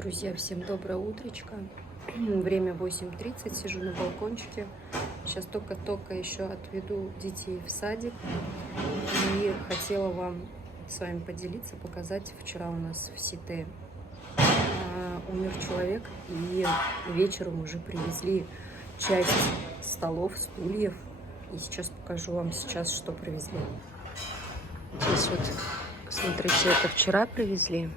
Друзья, всем доброе утречко. Время 8:30, сижу на балкончике. Сейчас только-только еще отведу детей в садик. И хотела вам с вами поделиться, показать. Вчера у нас в Сите умер человек, и вечером уже привезли часть столов, стульев. И сейчас покажу вам что привезли. Здесь вот, смотрите, это вчера привезли.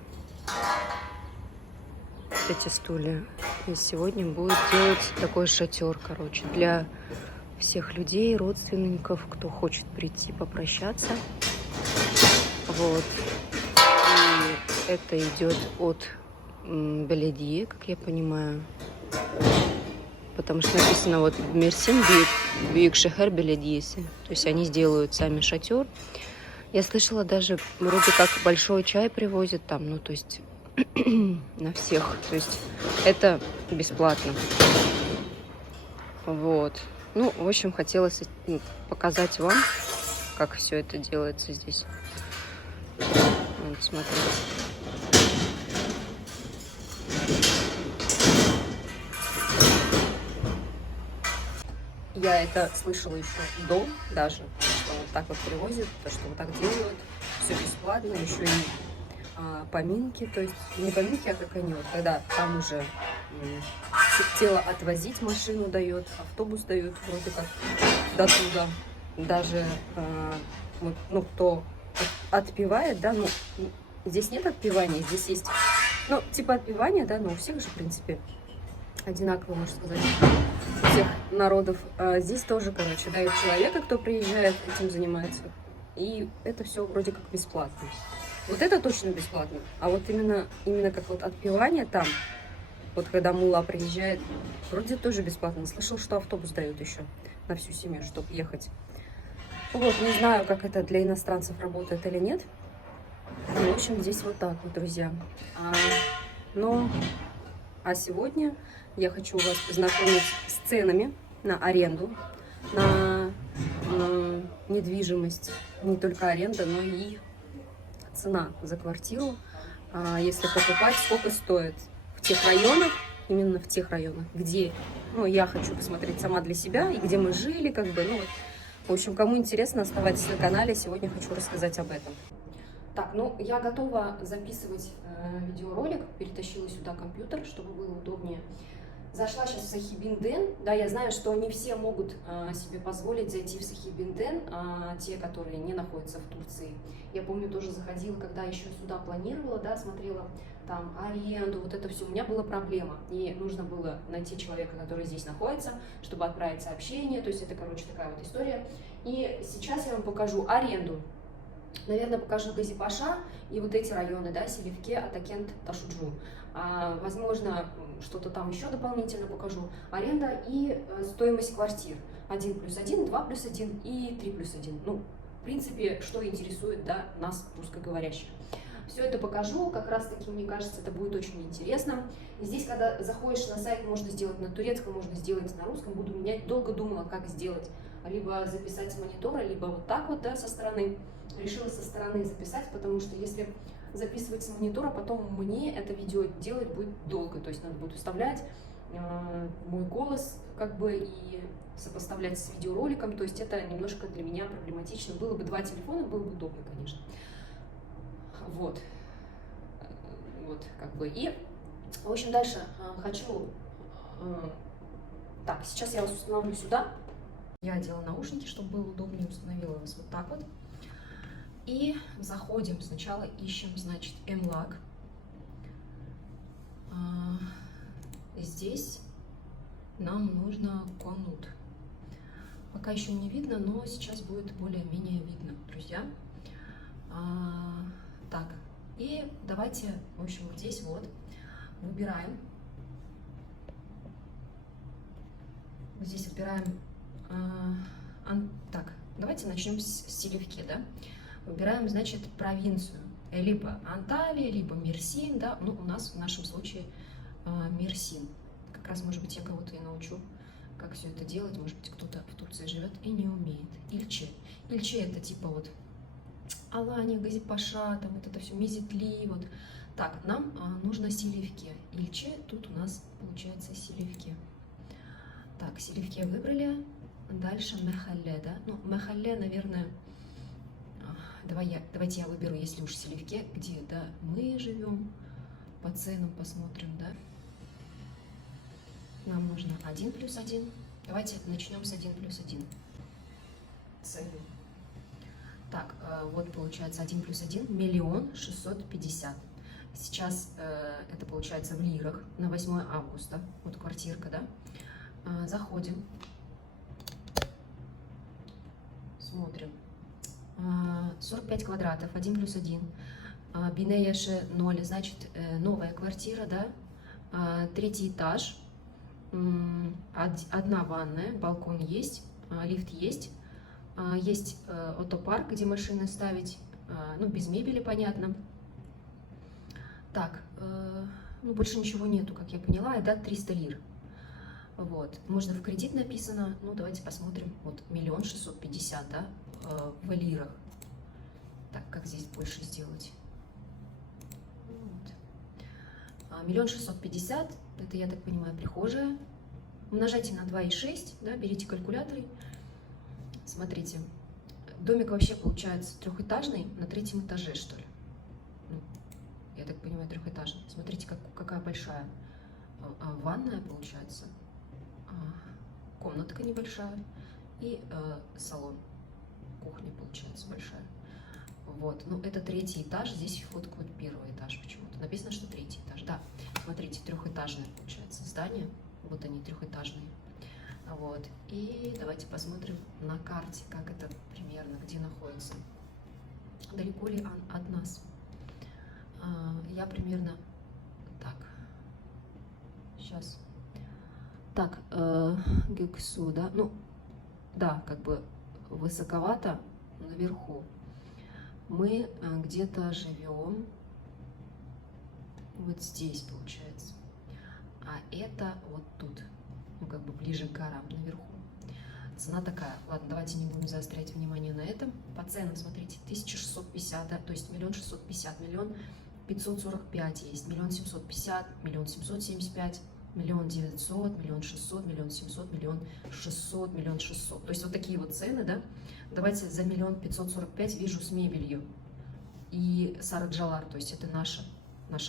Эти стулья. И сегодня будет делать такой шатер, короче, для всех людей, родственников, кто хочет прийти попрощаться. Вот. И это идет от Беледье, как я понимаю. Потому что написано вот Мерсин Бьюик Шехер Беледьеси. То есть они сделают сами шатер. Я слышала, даже вроде как большой чай привозят там, ну то есть на всех. То есть это бесплатно. Вот. Ну, в общем, хотелось показать вам, как все это делается здесь. Вот, смотрите. Я это слышала еще до даже, что вот так вот привозят, то, что вот так делают. Все бесплатно, еще и поминки, то есть не поминки, а как они, вот когда там уже тело отвозить, машину дает, автобус дают вроде как до туда. Даже вот, ну, кто отпевает, да, ну, здесь нет отпевания, здесь есть, ну, типа отпевания, да, но у всех же, в принципе, одинаково, можно сказать, у всех народов. Здесь тоже, короче, дают человека, кто приезжает, этим занимается, и это все вроде как бесплатно. Вот это точно бесплатно. А вот именно как вот отпевание там, вот когда мулла приезжает, вроде тоже бесплатно. Слышал, что автобус дают еще на всю семью, чтобы ехать. Вот, не знаю, как это для иностранцев работает или нет. Ну, в общем, здесь вот так вот, друзья. А сегодня я хочу вас познакомить с ценами на аренду, на недвижимость. Не только аренда, но и цена за квартиру, если покупать, сколько стоит в тех районах, именно в тех районах, где, ну, я хочу посмотреть сама для себя, и где мы жили, как бы, ну, в общем, кому интересно, оставайтесь на канале, сегодня хочу рассказать об этом. Так, ну, я готова записывать видеоролик, перетащила сюда компьютер, чтобы было удобнее. Зашла сейчас в Сахибинден, да, я знаю, что не все могут себе позволить зайти в Сахибинден, те, которые не находятся в Турции. Я помню, тоже заходила, когда еще сюда планировала, да, смотрела там аренду, вот это все, у меня была проблема. И нужно было найти человека, который здесь находится, чтобы отправить сообщение, то есть это, короче, такая вот история. И сейчас я вам покажу аренду. Наверное, покажу Газипаша и вот эти районы, да, Селивке, Атакент, Ташуджу. Возможно, что-то там еще дополнительно покажу. Аренда и стоимость квартир. 1+1, 2+1 и 3+1. Ну, в принципе, что интересует, да, нас, русскоговорящих. Все это покажу, как раз таки, мне кажется, это будет очень интересно. И здесь, когда заходишь на сайт, можно сделать на турецком, можно сделать на русском. Буду менять, долго думала, как сделать. Либо записать с монитора, либо вот так вот, да, со стороны. Решила со стороны записать, потому что если записывать с монитора, потом мне это видео делать будет долго. То есть надо будет вставлять мой голос, как бы, и сопоставлять с видеороликом. То есть это немножко для меня проблематично. Было бы 2 телефона, было бы удобно, конечно. Вот. Вот, как бы. И, в общем, дальше хочу... Так, сейчас я вас установлю сюда. Я одела наушники, чтобы было удобнее, установила вас вот так вот. И заходим, сначала ищем, значит, Эмлак. Здесь нам нужно Конут. Пока еще не видно, но сейчас будет более-менее видно, друзья. Так, и давайте, в общем, вот здесь вот выбираем. Вот здесь выбираем... Так, давайте начнем с Селивки, да? Выбираем, значит, провинцию. Либо Анталия, либо Мерсин, да? Ну, у нас в нашем случае Мерсин. Как раз, может быть, я кого-то и научу, как все это делать. Может быть, кто-то в Турции живет и не умеет. Ильче. Ильче — это типа вот Алания, Газипаша, там вот это все, Мизитли, вот Так, нам нужно Селивке. Ильче, тут у нас получается Селивке. Так, Селивке выбрали. Дальше Мехалле, да? Ну, Мехалле, наверное, давайте я выберу, если уж Селивке, где, да, мы живем. По ценам посмотрим, да? Нам нужно 1+1. Давайте начнем с 1+1. Цены. Так, вот получается 1+1, 1 650 000. Сейчас это получается в лирах на 8 августа. Вот квартирка, да? Заходим. Смотрим. 45 квадратов, 1+1. Бинеяше 0, значит, новая квартира, да? 3-й этаж. Одна ванная, балкон есть, лифт есть. Есть автопарк, где машины ставить, ну, без мебели, понятно. Так, ну, больше ничего нету, как я поняла, это 300 лир. Вот, можно в кредит написано, ну, давайте посмотрим, вот, 1 650 000, да, в лирах. Так, как здесь больше сделать? Вот. 1 650 000, это, я так понимаю, прихожая. Умножайте на 2,6, да, берите калькуляторы. Смотрите, домик вообще получается трехэтажный, на 3-м этаже, что ли. Ну, я так понимаю, трехэтажный. Смотрите, какая большая ванная получается, комнатка небольшая и салон, кухня получается большая. Вот, ну это 3-й этаж, здесь фотка вот 1-й этаж почему-то. Написано, что 3-й этаж, да. Смотрите, трехэтажное получается здание, вот они трехэтажные. Вот, и давайте посмотрим на карте, как это примерно, где находится. Далеко ли он от нас? Я примерно так. Сейчас. Так, Гюксу, да? Ну, да, как бы высоковато наверху. Мы где-то живем вот здесь, получается. А это вот тут. Ну, как бы ближе к горам, наверху. Цена такая. Ладно, давайте не будем заострять внимание на этом. По ценам, смотрите, 1650, да, то есть 1 650 000, 1 545 есть, 1 750 000, 1 775 000, 1 900 000, 1 600 000, 1 700 000, 600 1 600. То есть вот такие вот цены, да. Давайте за 1 545 000 вижу с мебелью. И Сараджалар, то есть это наш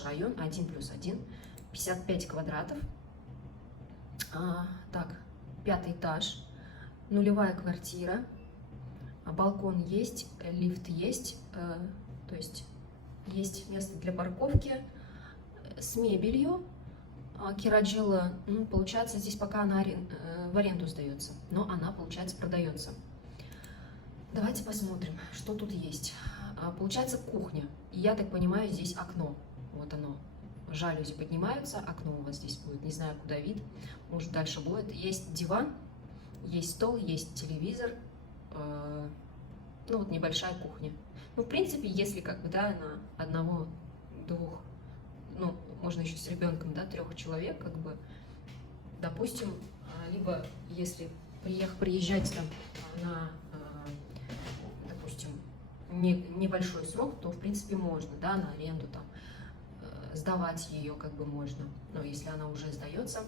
район, 1+1, 55 квадратов. Так, 5-й этаж, нулевая квартира, балкон есть, лифт есть, то есть есть место для парковки с мебелью. Кираджилла, ну, получается, здесь пока она в аренду сдается, но она, получается, продается. Давайте посмотрим, что тут есть. Получается кухня, и я так понимаю, здесь окно, вот оно. Жалюзи поднимаются, окно у вас здесь будет, не знаю, куда вид, может дальше будет. Есть диван, есть стол, есть телевизор, ну вот небольшая кухня. Ну, в принципе, если как бы, да, на одного-двух, ну, можно еще с ребенком, да, 3 человек, как бы, допустим, либо если приезжать там на, допустим, небольшой срок, то, в принципе, можно, да, на аренду там, сдавать ее как бы можно, но если она уже сдается.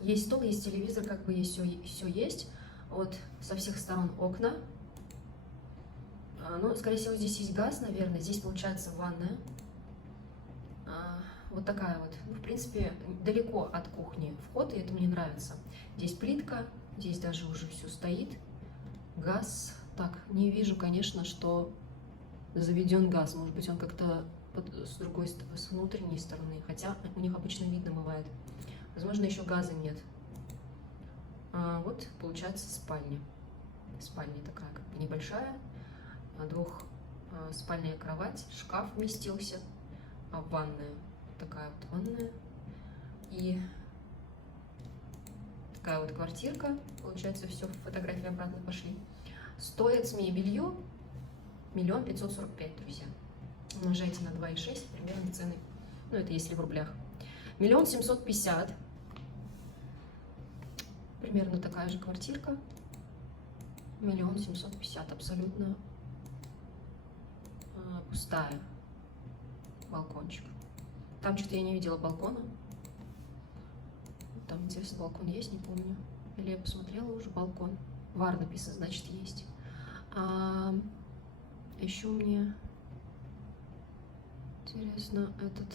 Есть стол, есть телевизор, как бы есть все есть. Вот со всех сторон окна. Ну, скорее всего, здесь есть газ, наверное. Здесь получается ванная. Вот такая вот. Ну, в принципе, далеко от кухни вход, и это мне нравится. Здесь плитка, здесь даже уже все стоит. Газ. Так, не вижу, конечно, что заведен газ. Может быть, он как-то с другой стороны, с внутренней стороны, хотя у них обычно видно бывает. Возможно, еще газа нет. Вот получается спальня. Спальня такая как бы небольшая, двухспальная кровать, шкаф вместился, ванная, такая вот ванная и такая вот квартирка. Получается, все, фотографии обратно пошли. Стоит с мебелью 1 545 000, друзья. Умножайте на 2,6, примерно цены, ну это если в рублях. 1 750 000, примерно такая же квартирка. 1 750 000, абсолютно пустая. балкончик. Там что-то я не видела балкона. Там, интересно, балкон есть, не помню. Или я посмотрела уже балкон. Вар написано, значит, есть. Еще мне интересно этот...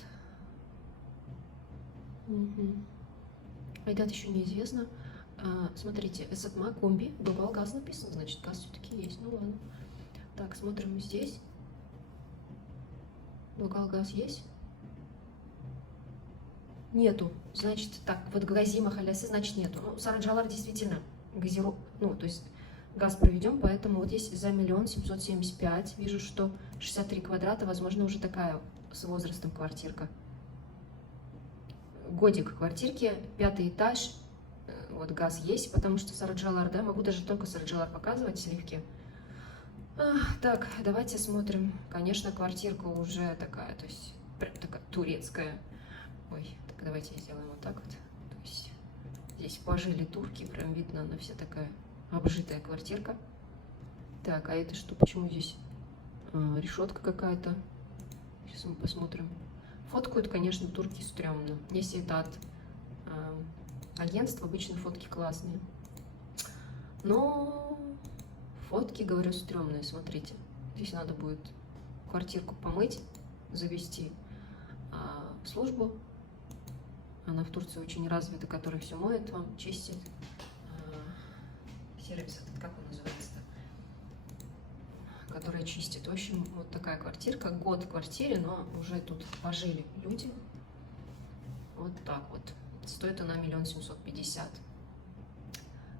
Айдат еще неизвестно. Смотрите, Эсатма, комби, Дугал, газ написано, значит, газ все-таки есть. Ну ладно. Так, смотрим здесь. Дугал, газ есть? Нету. Значит, так, вот Газима Халясы, значит, нету. Ну, Сараджалар действительно газиру... Ну, то есть газ проведем, поэтому вот здесь за 1 775 000. Вижу, что 63 квадрата, возможно, уже такая с возрастом квартирка. Годик квартирки, 5-й этаж. Вот газ есть, потому что Сараджалар, да, могу даже только Сараджалар показывать сливки. Так, давайте смотрим. Конечно, квартирка уже такая, то есть прям такая турецкая. Ой, так давайте сделаем вот так вот. То есть здесь пожили турки, прям видно, она вся такая обжитая квартирка. Так, а это что, почему здесь решетка какая-то? Сейчас мы посмотрим. Фоткают, конечно, турки стрёмно. Если это от агентства, обычно фотки классные. Но фотки, говорю, стрёмные, смотрите. Здесь надо будет квартирку помыть, завести в службу. Она в Турции очень развита, которая все моет вам, чистит. Сервис этот, как он называется-то? Которая чистит. В общем, вот такая квартирка. Год в квартире, но уже тут пожили люди. Вот так вот. Стоит она 1 750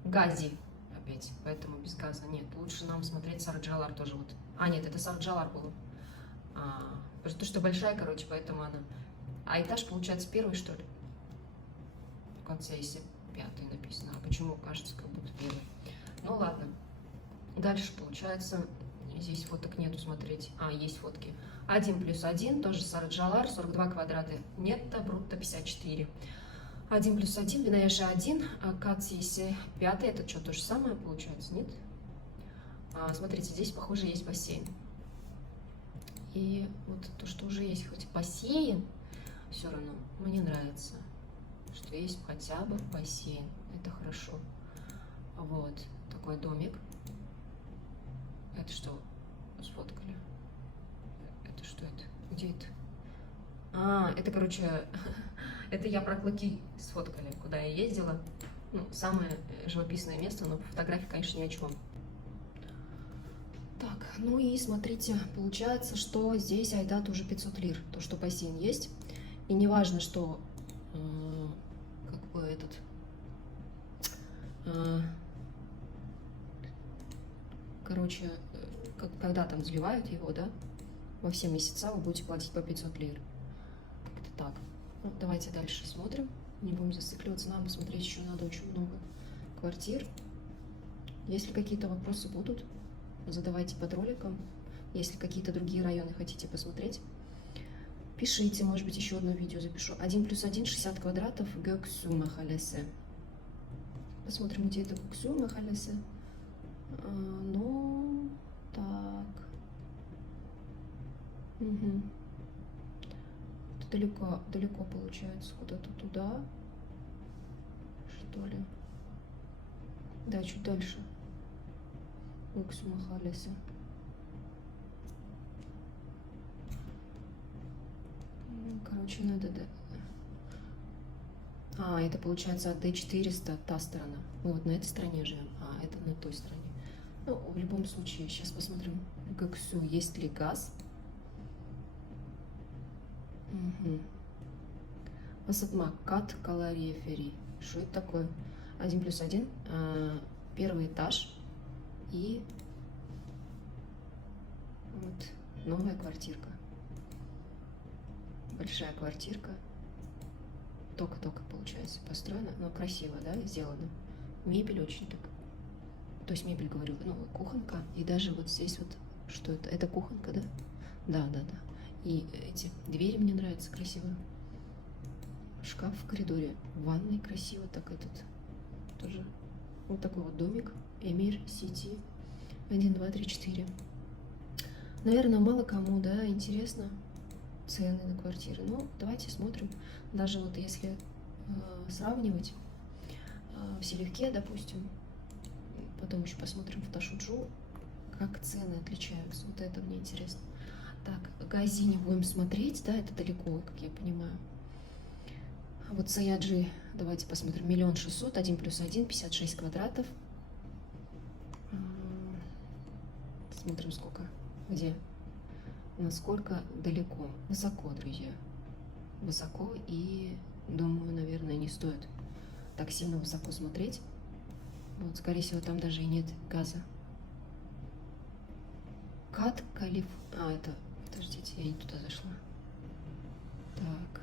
000. Гази опять, поэтому без газа нет. Лучше нам смотреть Сараджалар тоже вот. Нет, это Сараджалар был. Потому что большая, короче, поэтому она... А этаж, получается, 1-й, что ли? В конце, если 5-й написано. А почему кажется, как будто 1-й? Ну ладно. Дальше, получается, здесь фоток нету, смотреть. Есть фотки. 1+1, тоже Сараджалар, 42 квадрата. Нетто, брутто 54. 1+1, Винаеша 1, Кацияси 5-й. Это что, то же самое получается, нет? Смотрите, здесь, похоже, есть бассейн. И вот то, что уже есть хоть бассейн, все равно мне нравится, что есть хотя бы бассейн. Это хорошо. Вот такой домик. Это что? Сфоткали. Это что это? Где это? Это, короче, это я про Клыки сфоткали, куда я ездила. Ну, самое живописное место, но по фотографии, конечно, ни о чем. Так, ну и смотрите, получается, что здесь Айдат уже 500 лир, то, что бассейн есть. И не важно, что как бы этот короче, когда там заливают его, да, во все месяца вы будете платить по 500 лир. Как-то так. Ну, давайте дальше смотрим. Не будем зацикливаться, нам посмотреть еще надо очень много квартир. Если какие-то вопросы будут, задавайте под роликом. Если какие-то другие районы хотите посмотреть, пишите, может быть, еще одно видео запишу. 1+1, 60 квадратов, Göksu Mahallesi. Посмотрим, где это Göksu Mahallesi. Ну, так. Угу. Это далеко, далеко получается, куда-то туда, что ли. Да, чуть дальше. Göksu Mahallesi. Короче, надо... это получается от D400, та сторона. Мы вот на этой стороне живем, это на той стороне. Ну, в любом случае, сейчас посмотрим, Göksu, есть ли газ. Асатма, Кат Каларифери. Что это такое? 1+1, 1-й этаж. И вот новая квартирка. Большая квартирка. Только-только, получается, построена. Но красиво, да, сделано. Мебель очень так. То есть мебель, говорю, ну, кухонка. И даже вот здесь вот, что это? Это кухонка, да? Да. И эти двери мне нравятся, красиво. Шкаф в коридоре. В ванной красиво так этот. Тоже вот такой вот домик. Эмир Сити. 1, 2, 3, 4. Наверное, мало кому, да, интересно. цены на квартиры. Ну, давайте смотрим. Даже вот если сравнивать в Селевке, допустим, потом еще посмотрим в Ташуджу, как цены отличаются. Вот это мне интересно. Так, Газини будем смотреть, да, это далеко, как я понимаю. А вот Саяджи, давайте посмотрим, 1 600 000, 1+1, 56 квадратов. Смотрим, сколько, где, насколько далеко. Высоко, друзья. Высоко, и, думаю, наверное, не стоит так сильно высоко смотреть. Вот, скорее всего, там даже и нет газа. Кат Калиф... А, это... Подождите, я не туда зашла. Так.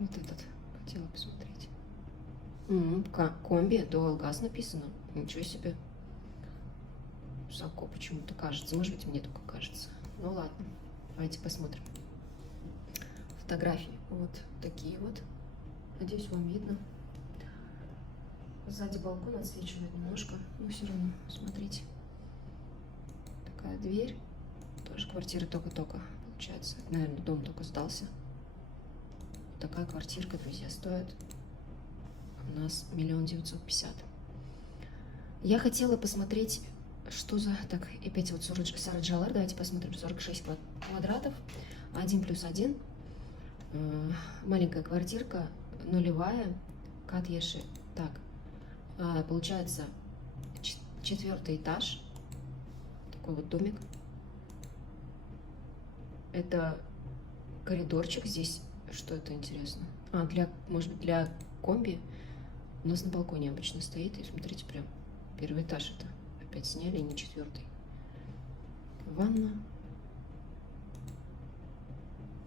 Вот этот хотела посмотреть. Комби, дуал газ написано. Ничего себе. Высоко почему-то кажется. Может быть, мне только кажется. Ну ладно, давайте посмотрим. Фотографии вот такие вот. Надеюсь, вам видно. Сзади балкон отсвечивает немножко, но все равно, смотрите. Такая дверь. Тоже квартира только-только, получается. Наверное, дом только сдался. Вот такая квартирка, друзья, стоит у нас 1 950 000. Я хотела посмотреть, что за... Так, опять вот Сараджалар, давайте посмотрим. 46 квадратов, 1+1. Маленькая квартирка, нулевая, Катьеши. Так, получается 4-й этаж. Такой вот домик. Это коридорчик здесь. Что это, интересно? Может быть, для комби. У нас на балконе обычно стоит. И смотрите, прям 1-й этаж это. Опять сняли, не 4-й. Ванна.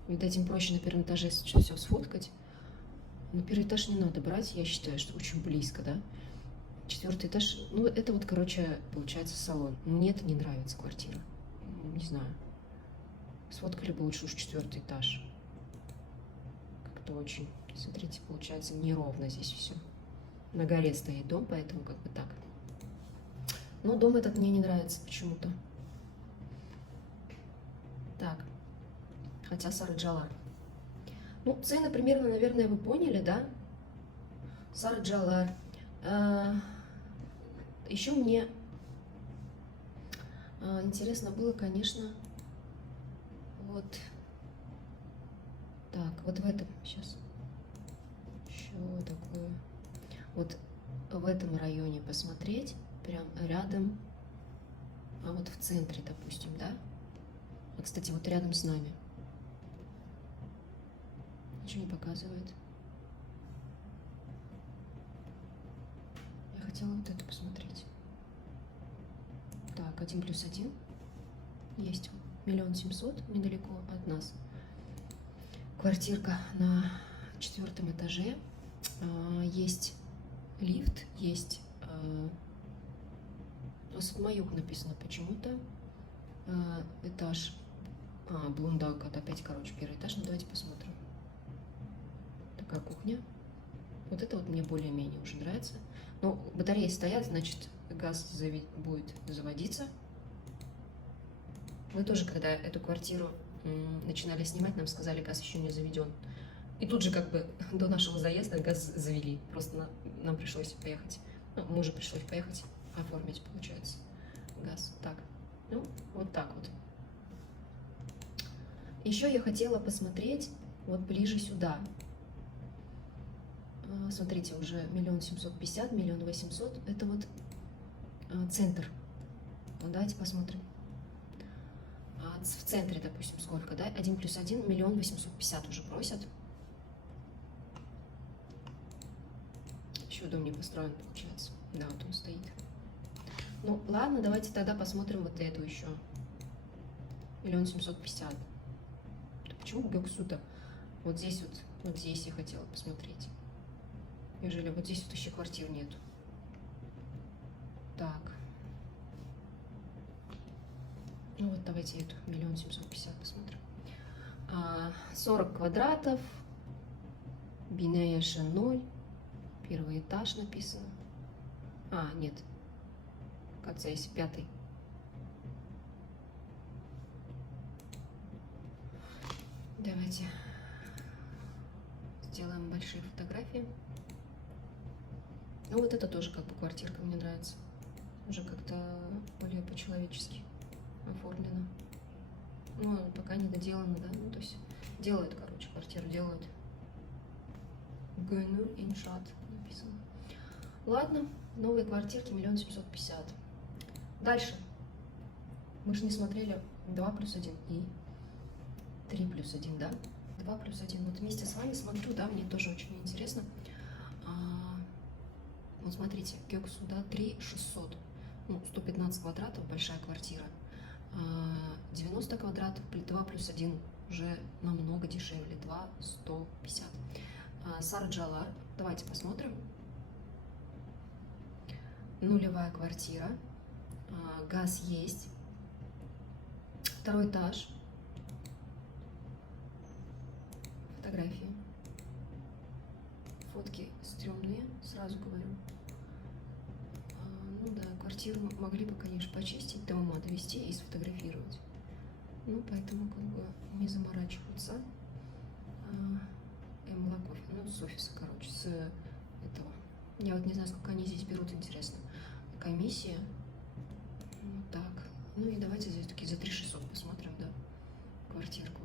Видать, им проще на 1-м этаже все сфоткать. Но 1-й этаж не надо брать, я считаю, что очень близко, да. 4-й этаж, ну, это вот, короче, получается салон. Мне это не нравится, квартира. Не знаю. Сфоткали бы лучше уж 4-й этаж. Как-то очень, смотрите, получается неровно здесь все. На горе стоит дом, поэтому как бы так. Но дом этот мне не нравится почему-то. Так. Хотя Сараджалар. Ну, цены примерно, наверное, вы поняли, да? Сараджалар. Еще мне интересно было, конечно, вот так, вот в этом сейчас еще такое, вот в этом районе посмотреть, прям рядом, а вот в центре, допустим, да? А, кстати, вот рядом с нами. Ничего не показывает. Я хотела вот это посмотреть. Так, 1+1. Есть 1 700 000, недалеко от нас. Квартирка на 4-м этаже. Есть лифт, есть... Сатмаюк написано почему-то. Этаж... Блундак, это опять, короче, 1-й этаж. Ну, давайте посмотрим. Такая кухня. Вот это вот мне более-менее уже нравится. Но батареи стоят, значит, газ будет заводиться. Мы тоже, когда эту квартиру начинали снимать, нам сказали, газ еще не заведен. И тут же как бы до нашего заезда газ завели. Просто нам пришлось поехать. Ну, мужу пришлось поехать, оформить, получается, газ. Так, ну, вот так вот. Еще я хотела посмотреть вот ближе сюда. Смотрите, уже 1 750 000, 1 800 000. Это вот центр. Ну, давайте посмотрим. В центре, допустим, сколько, да? 1+1, 1 850 000 уже просят. Еще дом не построен, получается. Да, вот он стоит. Ну, ладно, давайте тогда посмотрим вот эту еще. 1 750 000. Почему Гёксу-то? Вот здесь вот здесь я хотела посмотреть. Ежели вот здесь вот еще квартир нету. Так. Ну вот давайте эту 1 750 000 посмотрим. 40 квадратов. Бинеяша 0. 1-й этаж написано. Нет. Кажется, есть 5-й. Давайте сделаем большие фотографии. Ну вот это тоже как бы квартирка мне нравится. Уже как-то более по-человечески оформлено. Ну, пока не доделано, да. Ну, то есть делают, короче, квартиру делают. Гönü иншаат написано. Ладно, новые квартирки 1 750 000. Дальше. Мы же не смотрели 2+1 и 3+1, да? 2+1. Вот вместе с вами смотрю, да, мне тоже очень интересно. Вот смотрите, Göksu, да, 3600. Ну, 115 квадратов, большая квартира. 90 квадратов, 2+1 уже намного дешевле, 2,150. Сарджалар, давайте посмотрим. Нулевая квартира, газ есть, второй этаж, фотографии, фотки стрёмные, сразу говорю. Ну да, квартиру могли бы, конечно, почистить, до ума довести и сфотографировать. Ну, поэтому как бы не заморачиваться. Молокофе, ну, с офиса, короче, с этого. Я вот не знаю, сколько они здесь берут, интересно. Комиссия. Вот так. Ну и давайте здесь таки за 3600 посмотрим, да, квартирку.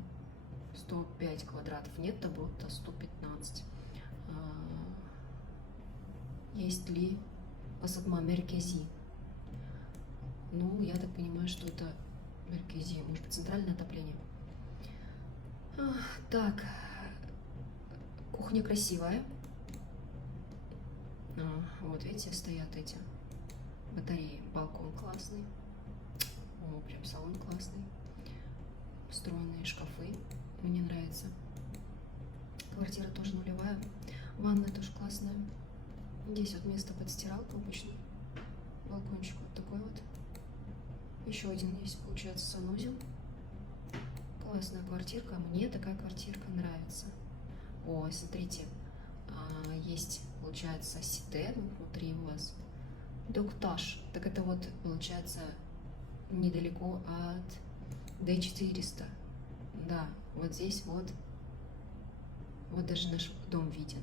105 квадратов. Нет табота, 115. Есть ли Асатма Меркези? Ну, я так понимаю, что это Меркези. Может быть, центральное отопление. Так. Кухня красивая. Вот, видите, стоят эти батареи. Балкон классный. О, прям салон классный. Встроенные шкафы. Мне нравится. Квартира тоже нулевая. Ванная тоже классная. Здесь вот место под стиралку обычно. Балкончик вот такой вот. Еще один есть, получается, санузел. Классная квартирка. Мне такая квартирка нравится. О, смотрите, есть, получается, сите внутри у вас. Доктаж. Так это вот, получается, недалеко от D400. Да, вот здесь вот даже наш дом виден.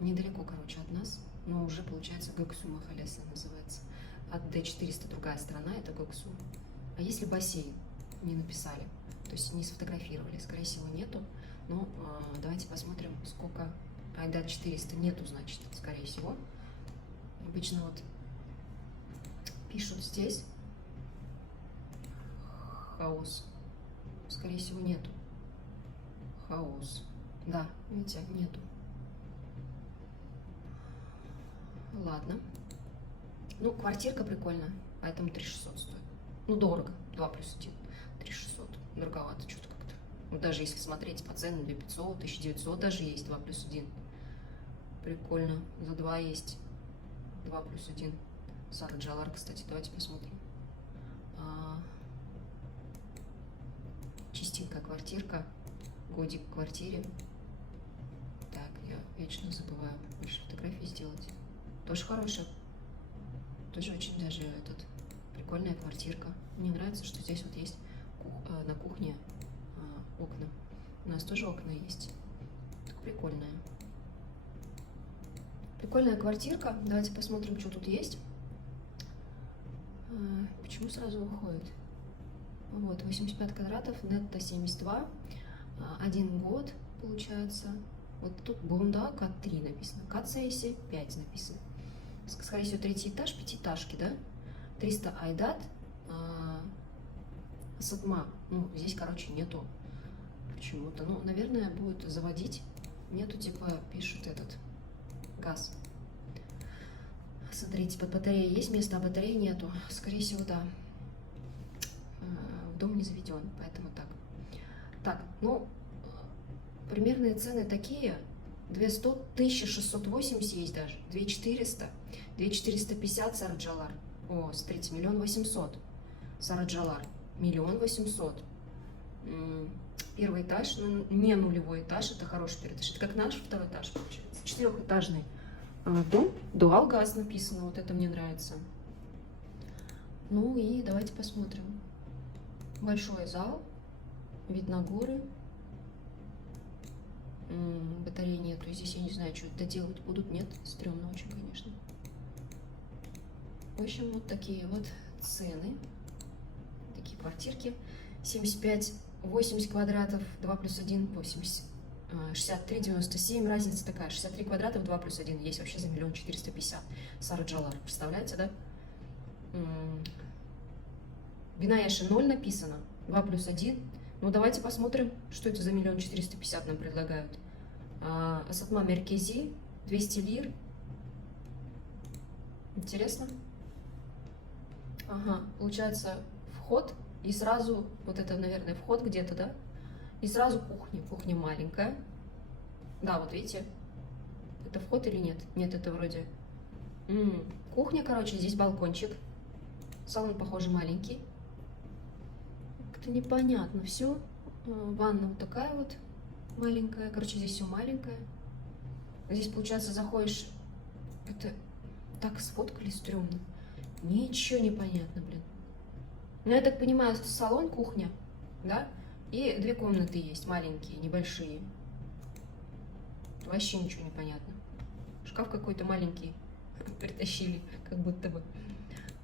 Недалеко, короче, от нас, но уже, получается, Göksu Mahallesi называется. От D400 другая сторона, это Göksu. А если бассейн? Не написали, то есть не сфотографировали, скорее всего, нету. Ну, давайте посмотрим, сколько. Да, 400 нету, значит, скорее всего. Обычно вот пишут здесь хаос. Скорее всего, нету. Хаос. Да, видите, нету. Ладно. Ну, квартирка прикольная, поэтому 3600 стоит. Ну, дорого. 2+1. 3600. Дороговато что-то как-то. Ну, даже если смотреть по ценам, 2500, 1900 даже есть 2+1. Прикольно. За 2 есть 2+1. Сарджалар, кстати, давайте посмотрим. Чистенькая квартирка. Годик в квартире. Так, я вечно забываю больше фотографий сделать. Тоже хорошая. Тоже очень даже прикольная квартирка. Мне нравится, что здесь вот есть на кухне окна. У нас тоже окна есть. Так, прикольная. Прикольная квартирка. Давайте посмотрим, что тут есть. Почему сразу уходит? Вот, 85 квадратов, нетто 72. 1 год, получается. Вот тут Бунда, К3 написано. К-сессия 5 написано. Скорее всего, 3-й этаж, 5-этажки, да? 300 айдат. Сатма. Ну, здесь, короче, нету почему-то. Ну, наверное, будет заводить. Нету, типа, пишет этот газ. Смотрите, под батареей есть место, а батареи нету. Скорее всего, да. В дом не заведен, поэтому так. Так, ну, примерные цены такие. 200, 1680 есть даже. 2400, 2450 Сарджалар. О, смотрите, 1 800 000 Сарджалар. 1 800 000. Первый этаж, ну, не нулевой этаж, это хороший первый этаж. Это как наш второй этаж, получается. 4-этажный дом. Дуал газ написано, вот это мне нравится. Ну и давайте посмотрим. Большой зал. Вид на горы. Батареи нету. Здесь я не знаю, что это делать будут. Нет, стрёмно очень, конечно. В общем, вот такие вот цены. Такие квартирки. 75, 80 квадратов, 2 плюс 1, 80. 63, 97, разница такая. 63 квадратов, 2 плюс 1. Есть вообще за 1 450 000. Сара Джалар. Представляете, да? Бинаеши 0 написано. 2 плюс 1. Ну, давайте посмотрим, что это за 1 450 000 нам предлагают. Асатма Меркези, 200 лир. Интересно. Ага, получается вход и сразу, вот это, наверное, вход где-то, да? И сразу кухня. Кухня маленькая. Да, вот видите, это вход или нет? Нет, это вроде... Кухня, короче, здесь балкончик. Салон, похоже, маленький. Как-то непонятно все. Ванна вот такая вот маленькая. Короче, здесь все маленькое. Здесь, получается, заходишь... Это так сфоткали стрёмно. Ничего не понятно, блин. Ну, я так понимаю, салон, кухня, да? И 2 комнаты есть, маленькие, небольшие. Вообще ничего не понятно. Шкаф какой-то маленький притащили, как будто бы.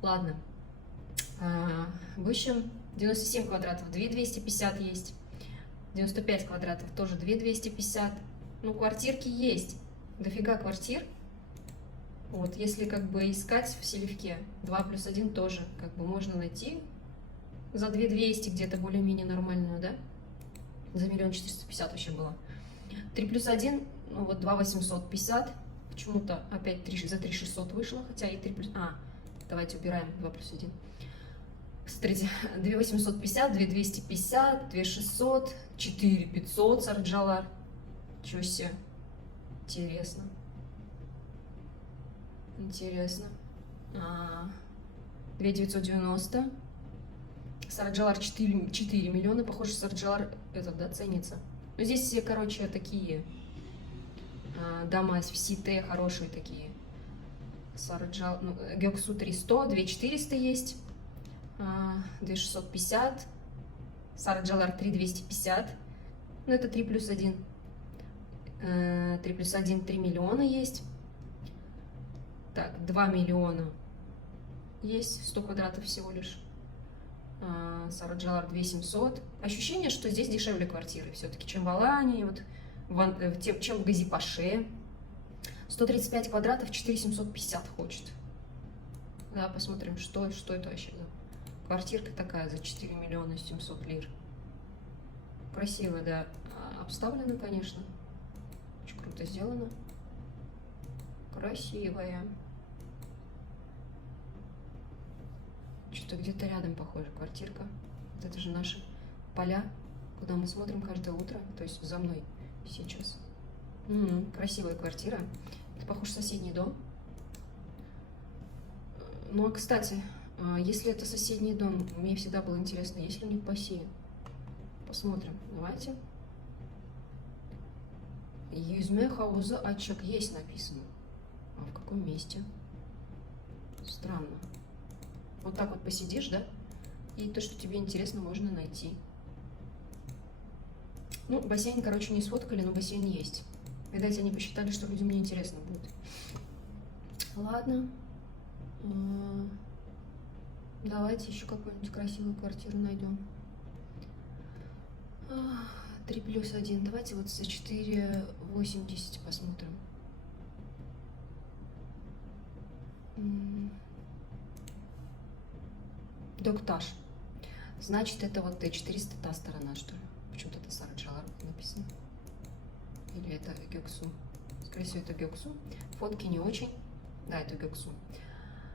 Ладно. В общем, 97 квадратов, 2 250 есть. 95 квадратов, тоже 2 250. Ну, квартирки есть. Дофига квартир. Вот, если как бы искать в Селивке, 2 плюс 1 тоже как бы можно найти. За 2 200 где-то более-менее нормальную, да? За 1 450 000 вообще было. 3 плюс 1, ну вот 2 850. Почему-то опять за 3 600 вышло, хотя и 3 плюс... давайте убираем 2 плюс 1. Смотрите, 2 850, 2 250, 2 600, 4 500 Сара Джалар. Чё себе. Интересно. Интересно. 2 990. Сара Джалар 4 миллиона. Похоже, Сара Джалар этот, да, ценится. Но здесь все, короче, такие дома в Сите хорошие такие. Сара Джалар, ну, Гёксу 300, 2 400 есть. 2 650. Сара Джалар 3 250. Ну, это 3 плюс 1. 3 плюс 1, 3 миллиона есть. Так, 2 миллиона есть, 100 квадратов всего лишь. Сара Джалар 2 700. Ощущение, что здесь дешевле квартиры все-таки, чем в Алании, вот, чем в Газипаше. 135 квадратов, 4 750 хочет. Да, посмотрим, что это вообще за квартирка такая за 4 миллиона 700 лир. Красиво, да. Обставлено, конечно. Очень круто сделано. Красивая. Что-то где-то рядом, похоже, квартирка. Вот это же наши поля, куда мы смотрим каждое утро. То есть за мной сейчас. Красивая квартира. Это, похоже, соседний дом. Ну, а, кстати, если это соседний дом, мне всегда было интересно, есть ли у них бассейн. Посмотрим. Давайте. Юзме хауза ачак есть написано. А в каком месте? Странно. Вот так вот посидишь, да? И то, что тебе интересно, можно найти. Ну, бассейн, короче, не сфоткали, но бассейн есть. Видать, они посчитали, что людям не интересно будет. Ладно. Давайте еще какую-нибудь красивую квартиру найдем. 3 плюс 1. Давайте вот за 4,80 посмотрим. Доктаж. Значит, это вот Т400, та сторона, что ли? Почему-то это Сара Джалар написано. Или это Гёксу. Скорее всего, это Гёксу. Фотки не очень. Да, это Гёксу.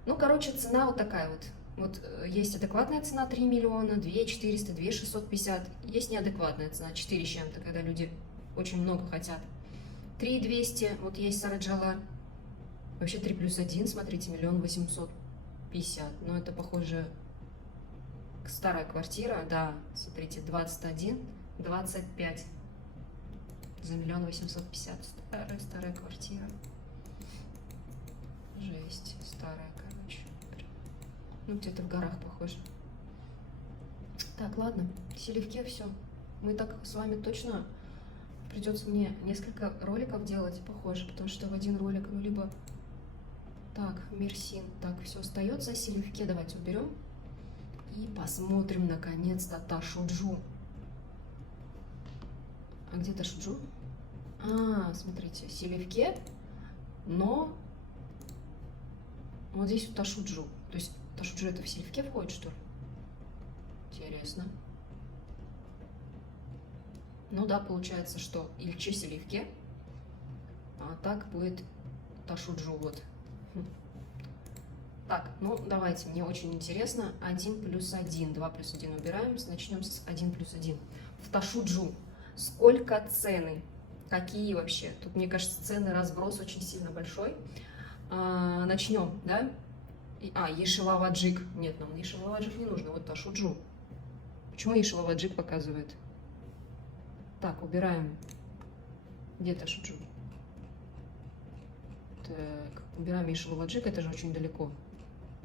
Ну, короче, цена вот такая вот. Вот есть адекватная цена 3 миллиона, 2 400, 2 650. Есть неадекватная цена 4 с чем-то, когда люди очень много хотят. 3 200, вот есть Сара Джалар. Вообще 3 плюс 1, смотрите, 1 850. Но это, похоже, старая квартира. Да, смотрите, 21, 25. За 1 850. Старая квартира. Жесть, старая, короче. Ну, где-то в горах, похоже. Так, ладно, в Селивке все. Мы так с вами точно придется мне несколько роликов делать похоже, потому что в один ролик, ну, либо... Так, Мерсин. Так, все остается. Селевке давайте уберем. И посмотрим, наконец-то, Ташуджу. А где Ташуджу? А, смотрите, Селевке, но вот здесь вот Ташуджу. То есть Ташуджу это в Селевке входит, что ли? Интересно. Ну да, получается, что Ильче Селевке, а так будет Ташуджу, вот. Так, ну давайте, мне очень интересно. 1 плюс 1, 2 плюс 1 убираем. Начнем с 1 плюс 1. В Ташуджу сколько цены? Какие вообще? Тут, мне кажется, цены, разброс очень сильно большой. Начнем, да? Ешелаваджик. Нет, нам Ешелаваджик не нужно. Вот Ташуджу. Почему Ешелаваджик показывает? Так, убираем. Где Ташуджу? Так, убираем Ешелаваджик. Это же очень далеко.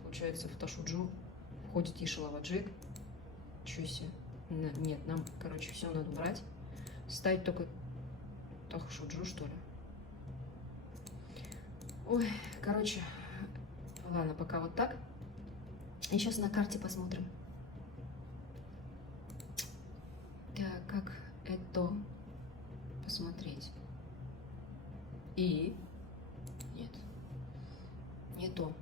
Получается, в Ташуджу входит Ешелаваджик. Чё себе? Нет, нам, короче, все надо убрать. Ставить только Ташуджу, что ли? Ой, короче, ладно, пока вот так. И сейчас на карте посмотрим. Так, как это посмотреть? И... Нет, не то.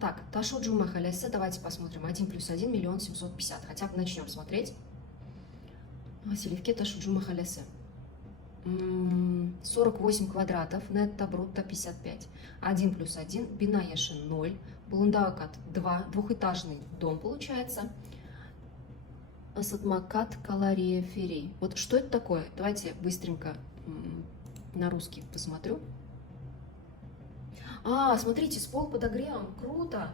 Так, Ташуджу Махалясе, давайте посмотрим. 1 плюс 1, 1 750. Хотя бы начнем смотреть. Селевке Ташуджу Махалясе. 48 квадратов, нетто, брутто 55. 1 плюс 1, Бинаешин 0. Булундавакат 2, двухэтажный дом получается. Асатмакат Калария Ферри. Вот что это такое? Давайте быстренько на русский посмотрю. Смотрите, с полподогревом. Круто!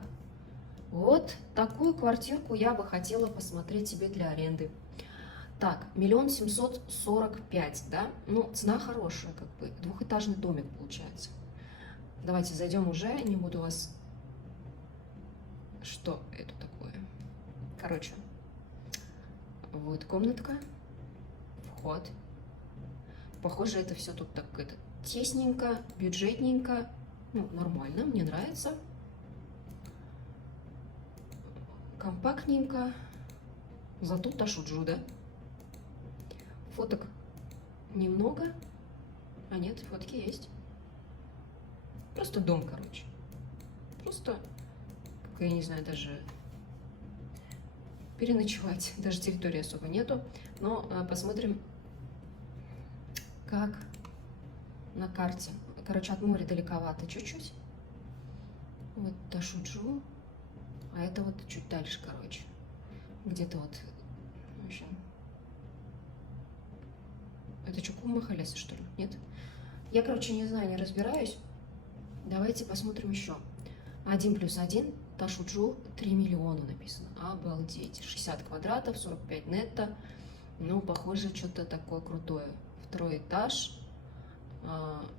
Вот такую квартирку я бы хотела посмотреть себе для аренды. Так, 1 745 000, да? Ну, цена хорошая, как бы. Двухэтажный домик получается. Давайте зайдем уже, не буду вас... Что это такое? Короче, вот комнатка, вход. Похоже, это все тут так это тесненько, бюджетненько. Ну, нормально, мне нравится. Компактненько. Зато Ташуджу, да? Фоток немного. А нет, фотки есть. Просто дом, короче. Просто, как я не знаю, даже переночевать. Даже территории особо нету. Но посмотрим, как на карте. Короче, от моря далековато чуть-чуть. Вот Ташуджу. А это вот чуть дальше, короче. Где-то вот, в общем... Это что, Кумахаляса, что ли? Нет? Я, короче, не знаю, не разбираюсь. Давайте посмотрим еще. 1 плюс 1, Ташуджу, 3 миллиона написано. Обалдеть. 60 квадратов, 45 нетто. Ну, похоже, что-то такое крутое. Второй этаж.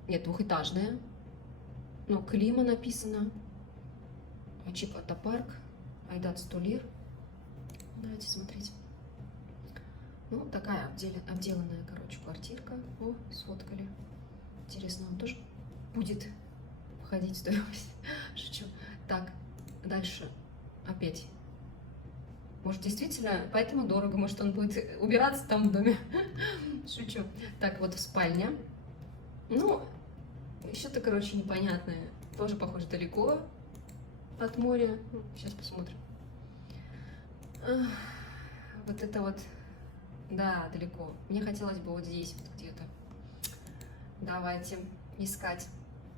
Нет, двухэтажная. Ну, клима написано. Ачипата парк. Айдат Столир. Давайте смотреть. Ну, такая обделанная, короче, квартирка. О, сфоткали. Интересно, он тоже будет входить в стоимость? Шучу. Так, дальше. Опять. Может, действительно, поэтому дорого. Может, он будет убираться там в доме. Шучу. Так, вот спальня. Ну, что-то, короче, непонятное. Тоже, похоже, далеко от моря. Сейчас посмотрим. Вот это вот... Да, далеко. Мне хотелось бы вот здесь вот где-то. Давайте искать.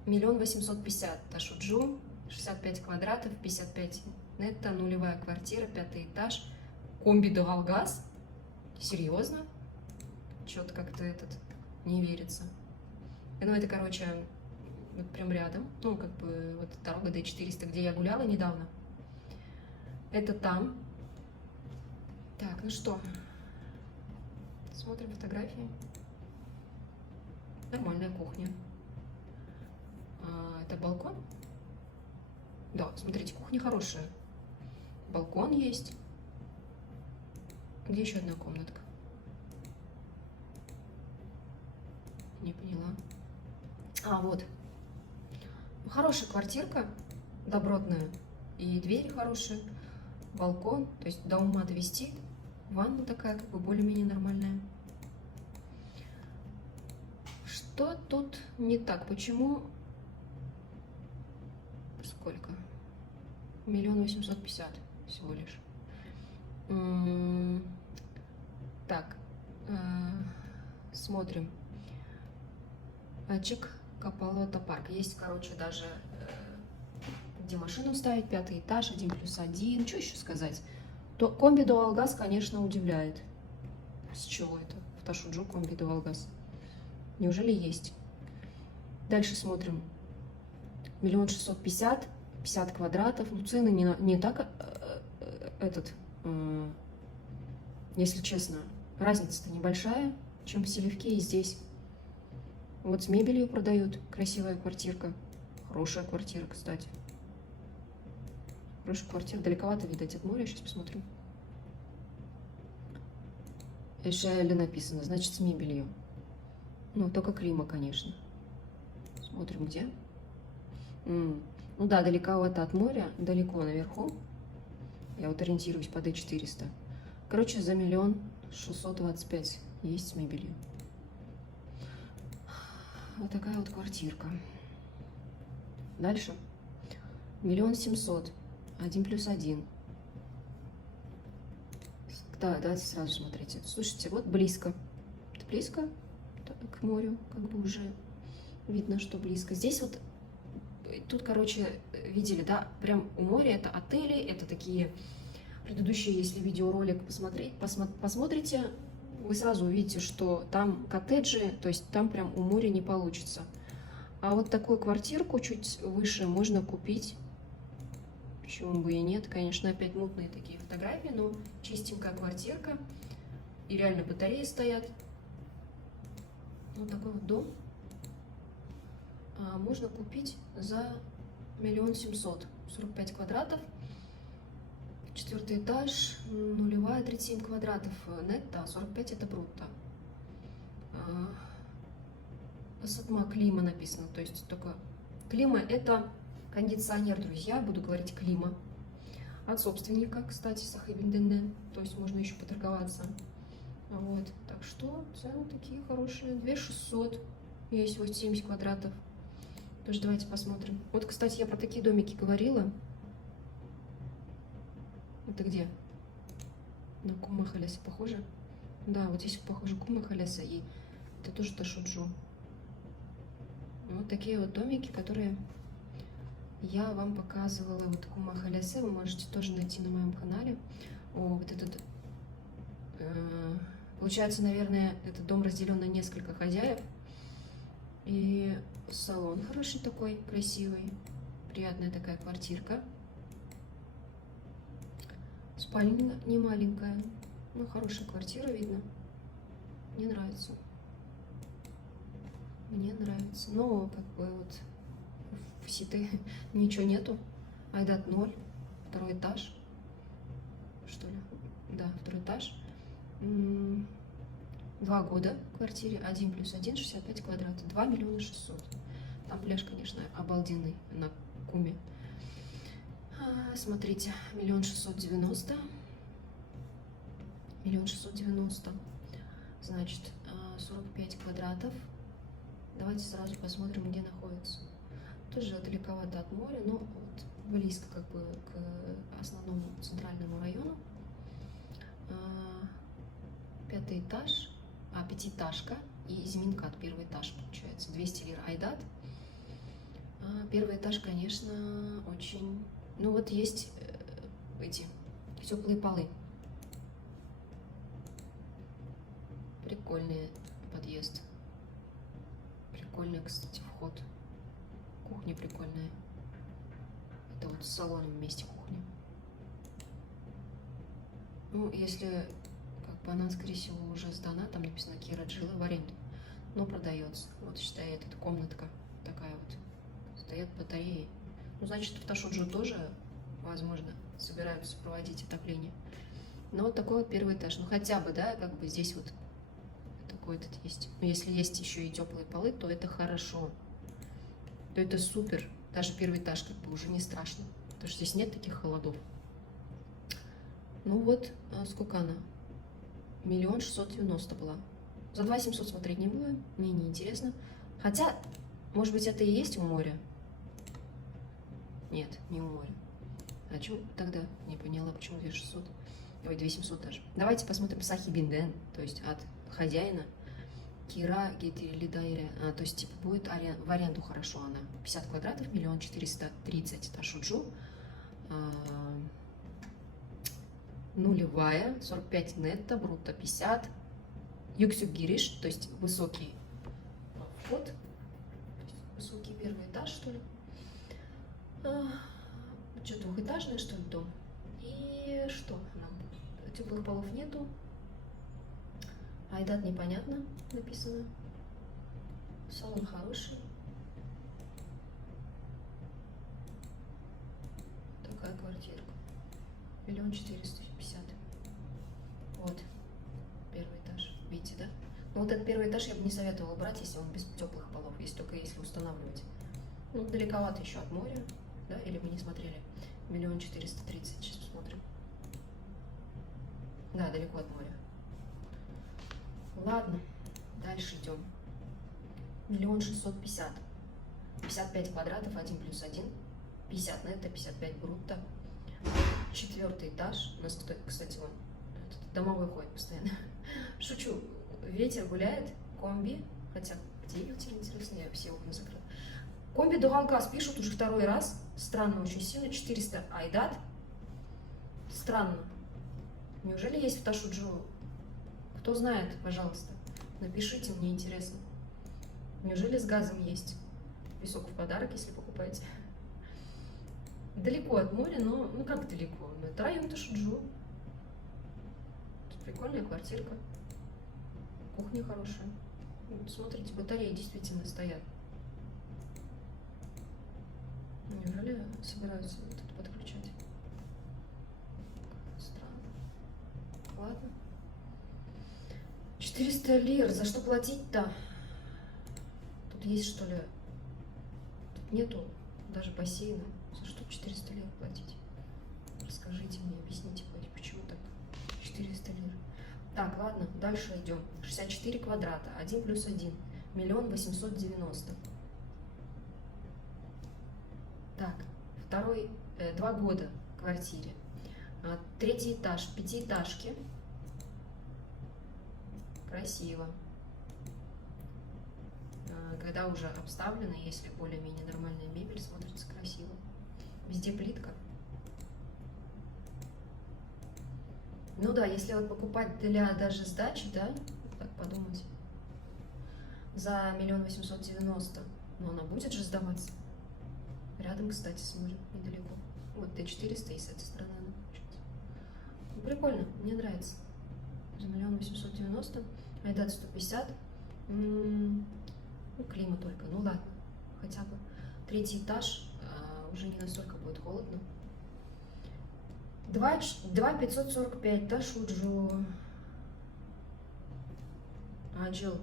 1 850 000 Ташуджу, 65 квадратов, 55 нетто, нулевая квартира, 5-й этаж. Комби Дуалгаз. Серьезно? Что-то как-то этот не верится. Ну, это, короче, вот прям рядом. Ну, как бы вот дорога Д400, где я гуляла недавно. Это там. Так, ну что... Смотрим фотографии. Нормальная кухня. Это балкон? Да, смотрите, кухня хорошая. Балкон есть. Где еще одна комнатка? Не поняла. А, вот. Хорошая квартирка, добротная. И двери хорошие, балкон. То есть до ума довести. Ванна такая, как бы более-менее нормальная. Что тут не так? Почему? Сколько? 1 850 000 всего лишь. Так, смотрим. Чек Капалота парк. Есть, короче, даже где машину ставить, 5-й этаж, 1+1. Что еще сказать? То комби Дуалгаз, конечно, удивляет. С чего это? В Ташуджу комби Дуалгаз. Неужели есть? Дальше смотрим. 1 650 000, 50 квадратов. Ну, цены не так, если честно, разница-то небольшая, чем в Селевке и здесь. Вот с мебелью продают. Красивая квартирка. Хорошая квартира, кстати. Хорошая квартира. Далековато, видать, от моря. Сейчас посмотрю. Эшайли написано, значит, с мебелью. Ну, только Клима, конечно. Смотрим, где. Ну да, далековато от моря, далеко наверху. Я вот ориентируюсь по D400. Короче, за 1 625 000 есть с мебелью. Вот такая вот квартирка. Дальше. 1 700 000, 1+1. Да, давайте сразу смотрите. Слушайте, вот близко. Это близко к морю, как бы уже видно, что близко. Здесь вот, тут, короче, видели, да, прям у моря это отели, это такие предыдущие, если видеоролик посмотрите, вы сразу увидите, что там коттеджи, то есть там прям у моря не получится. А вот такую квартирку чуть выше можно купить. Почему бы и нет? Конечно, опять мутные такие фотографии, но чистенькая квартирка. И реально батареи стоят. Вот такой вот дом можно купить за 1 700 000. 45 квадратов. 4-й этаж, нулевая, 37 квадратов нетто, 45 это брутто. Сатма клима написано, то есть только клима это кондиционер, друзья, буду говорить клима. От собственника, кстати, Сахибинденден, то есть можно еще поторговаться. Вот, так что цены такие хорошие, 2 600, есть вот 70 квадратов. Тоже давайте посмотрим. Вот, кстати, я про такие домики говорила. Это где? На Кумахаляса похоже? Да, вот здесь похоже Кумахаляса, и это тоже Ташуджу. Вот такие вот домики, которые я вам показывала. Вот Кумахалясе вы можете тоже найти на моем канале. О, вот этот... Получается, наверное, этот дом разделен на несколько хозяев. И салон хороший такой, красивый. Приятная такая квартирка. Спальня не маленькая, ну хорошая квартира, видно. Мне нравится. Мне нравится. Но как бы вот в Сите ничего нету. Айдат 0. 2-й этаж. Что ли? Да, 2-й этаж. 2 года в квартире. 1+1, 65 квадратов. 2 600 000. Там пляж, конечно, обалденный на Куме. Смотрите, 1 690 000. 1 690 000. Значит, 45 квадратов. Давайте сразу посмотрим, где находится. Тоже далековато от моря, но вот близко как бы к основному центральному району. 5-й этаж, пятиэтажка и Зиминкат, 1-й этаж получается. 200 лир Айдат. 1-й этаж, конечно, очень... Ну вот есть эти теплые полы. Прикольный подъезд. Прикольный, кстати, вход. Кухня прикольная. Это вот с салоном вместе кухня. Ну, если как бы она, скорее всего, уже сдана, там написано Кира Джилла в аренду, но продается. Вот, считай, эта комнатка такая вот. Стоят батареи. Ну, значит, в Ташуджу тоже, возможно, собираются проводить отопление. Но вот такой вот 1-й этаж. Ну, хотя бы, да, как бы здесь вот какой этот есть. Но если есть еще и теплые полы, то это хорошо. То это супер. Даже первый этаж как бы уже не страшно. Потому что здесь нет таких холодов. Ну вот, сколько она? 1 690 000 была. За 2 700 смотреть не будем. Мне не интересно. Хотя, может быть, это и есть у моря. Нет, не у моря. А что тогда? Не поняла, почему 2 600. Ой, 2 700 даже. Давайте посмотрим Сахи Бинден, то есть от хозяина. Кира Гетилидайре. То есть, типа, будет в аренду хорошо она. 50 квадратов, 1 430 Ташуджу. Нулевая, 45 нетто, брутто 50. Юксюк Гириш, то есть высокий вход. Высокий первый этаж, что ли. Что, двухэтажный, что ли, дом? И что нам? Теплых полов нету. Айдат непонятно написано. Салон хороший. Такая квартирка. 1 450 000. Вот. Первый этаж. Видите, да? Но вот этот первый этаж я бы не советовала брать, если он без теплых полов. Если только если устанавливать. Ну, далековато еще от моря. Да? Или вы не смотрели? 1 430 000. Сейчас посмотрим. Да, далеко от моря. Ладно, дальше идем. 1 650 000. 55 квадратов, 1+1. 50 нетто, 55 брутто. 4-й этаж. У нас, кстати, вон, этот домовой ходит постоянно. Шучу. Ветер гуляет. Комби. Хотя, где ветер, интересно? Я все окна закрыла. Комби Дугалгаз пишут уже второй раз. Странно очень сильно. 400 айдат. Странно. Неужели есть в Ташуджу? Кто знает, пожалуйста, напишите, мне интересно. Неужели с газом есть? Песок в подарок, если покупаете. Далеко от моря, но ну как далеко? Это район Ташуджу. Тут прикольная квартирка. Кухня хорошая. Вот, смотрите, батареи действительно стоят. Неужели собираются тут подключать? Странно. Ладно. 400 лир. За что платить-то? Тут есть, что ли? Тут нету даже бассейна. За что 400 лир платить? Расскажите мне, объясните, почему так 400 лир. Так, ладно, дальше идем. 64 квадрата, 1+1. 1 890 000. Так, 2 года в квартире. 3-й этаж, 5-этажки. Красиво. Когда уже обставлено, если более-менее нормальная мебель, смотрится красиво. Везде плитка. Ну да, если вот покупать для даже сдачи, да, так подумать, за 1 890 000, но она будет же сдаваться. Рядом, кстати, с морем, недалеко. Вот Т400 и с этой стороны она получается. Ну, прикольно, мне нравится. За 1 890 000, айдат 150. Ну, климат только, ну ладно, хотя бы. 3-й этаж, уже не настолько будет холодно. 2 545 Ташуджу. Аджил,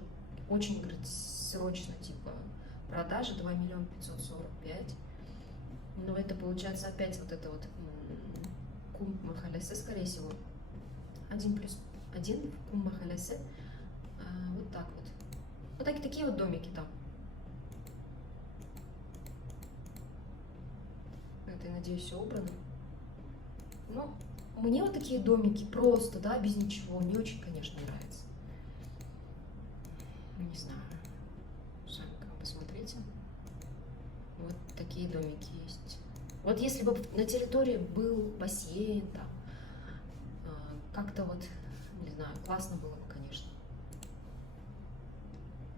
очень, говорит, срочно, типа, продажа 2 545 000. Но это получается опять вот это вот Кум Махалясе, скорее всего. 1+1 Кум Махалясе. Вот так вот. Вот такие вот домики там. Это, я надеюсь, все убрано. Ну, мне вот такие домики просто, да, без ничего, не очень, конечно, нравятся. Не знаю. Сами посмотрите. Вот такие домики есть. Вот если бы на территории был бассейн, там, как-то вот, не знаю, классно было бы, конечно.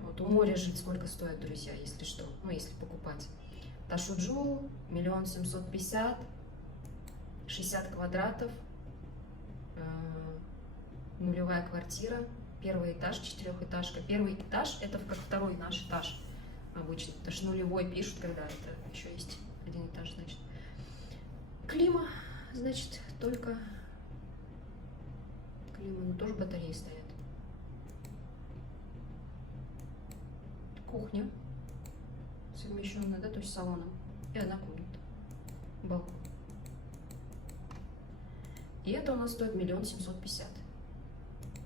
Вот у моря жить сколько стоит, друзья, если что, ну, если покупать. Ташуджу, 1 750 000, 60 квадратов, нулевая квартира, 1-й этаж, 4-этажка. 1-й этаж это как 2-й наш этаж обычно, потому что нулевой пишут, когда это еще есть 1 этаж, значит. Клима, значит, только клима, но тоже батареи стоят. кухня совмещенная, да, то есть с салоном. И одна комната. Балкон. И это у нас стоит 1 750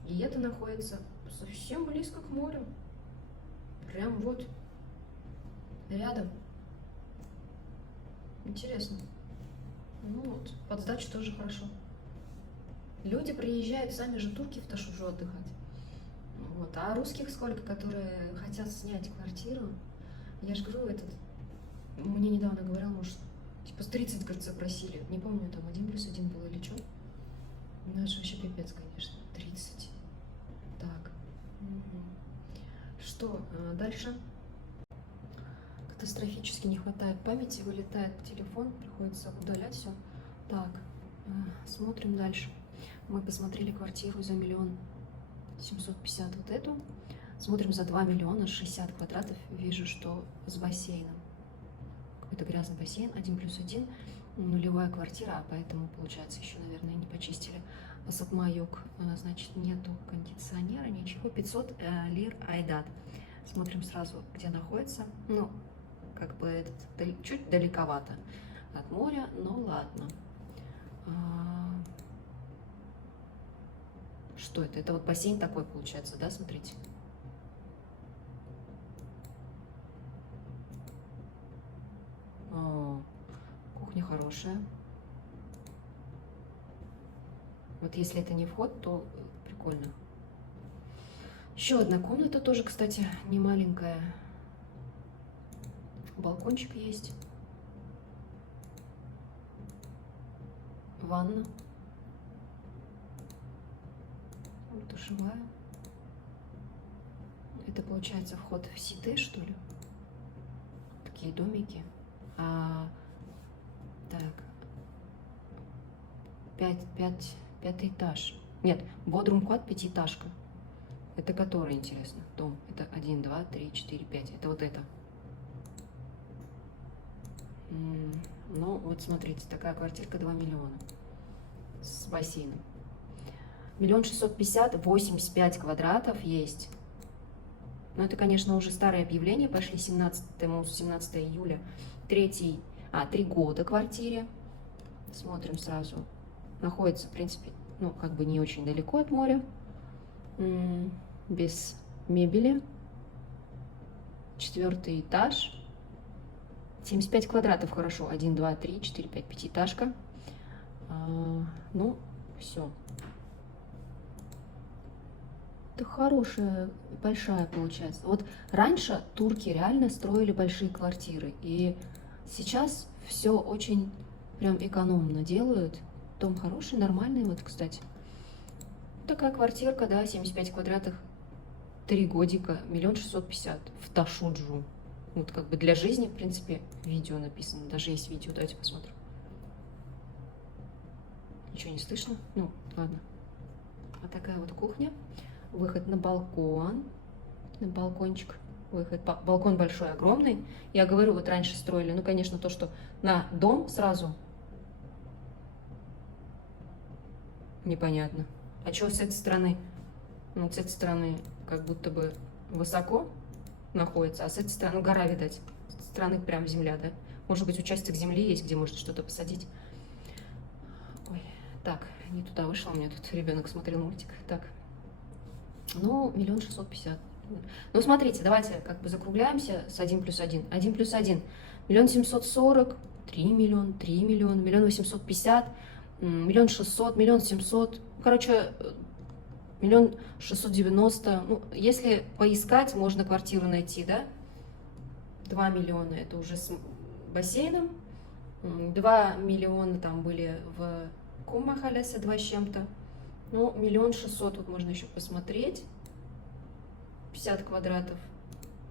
000. И это находится совсем близко к морю. Прям вот рядом. Интересно. Ну вот, под сдачу тоже хорошо. Люди приезжают, сами же турки в Ташуджу отдыхать. Вот. А русских сколько, которые хотят снять квартиру? Я же говорю, мне недавно говорил, может, типа с 30, кажется, просили. Не помню, там 1+1 было или что. Ну, это же вообще пипец, конечно. 30. Так. Угу. Что дальше? Катастрофически не хватает памяти, вылетает телефон, приходится удалять все. Так, смотрим дальше. Мы посмотрели квартиру за 1 750 000, вот эту. Смотрим за 2 миллиона 60 квадратов. Вижу, что с бассейном. Какой-то грязный бассейн, 1+1. Нулевая квартира, а поэтому, получается, еще, наверное, не почистили. Сапмаюк, значит, нету кондиционера, ничего. 500 лир айдат. Смотрим сразу, где находится. Ну, как бы чуть далековато от моря, но ладно. Что это? Это вот бассейн такой получается, да, смотрите? Кухня хорошая. Вот если это не вход, то прикольно. Еще одна комната тоже, кстати, не маленькая. Балкончик есть. Ванна. Душевая. Это получается вход в сите, что ли? Такие домики. Так. Пятый этаж. Нет, бодрум-квад, 5-этажка. Это который, интересно, дом? Это 1, 2, 3, 4, 5. Это вот это. Ну, вот смотрите, такая квартирка 2 миллиона. С бассейном. 1 650 000, 85 квадратов есть. Но это, конечно, уже старые объявления. Пошли 17 июля. 3 года квартире. Смотрим сразу. Находится, в принципе, ну, как бы не очень далеко от моря. Без мебели. 4-й этаж. 75 квадратов, хорошо. 1, 2, 3, 4, 5, 5-этажка. Ну, все. Это хорошая, большая получается. Вот раньше турки реально строили большие квартиры. И сейчас все очень прям экономно делают. Дом хороший, нормальный, вот, кстати. Такая квартирка, да, 75 квадратов, 3 годика, 1 650 000 в Ташуджу. Вот как бы для жизни, в принципе, видео написано. Даже есть видео, давайте посмотрим. Ничего не слышно? Ну, ладно. Вот такая вот кухня. Выход на балкон. На балкончик. Выход. Балкон большой, огромный. Я говорю, вот раньше строили, ну, конечно, то, что на дом сразу. Непонятно. А что с этой стороны? Ну, с этой стороны как будто бы высоко находится, а с этой стороны гора, видать. С этой стороны прям земля, да? Может быть, участок земли есть, где можно что-то посадить. Ой, так, не туда вышла, у меня тут ребенок смотрел мультик. Так, ну, 1 650 000. Ну, смотрите, давайте как бы закругляемся с 1+1. 1+1. 1 740 000, 3 миллиона, 3 миллиона, 1 850 000, 1 600 000, 1 700 000. Короче, 1 690 000. Ну, если поискать, можно квартиру найти, да? 2 миллиона, это уже с бассейном. 2 миллиона там были в Кумахалясе, 2 с чем-то. Ну, 1 600 000, тут можно еще посмотреть. 50 квадратов,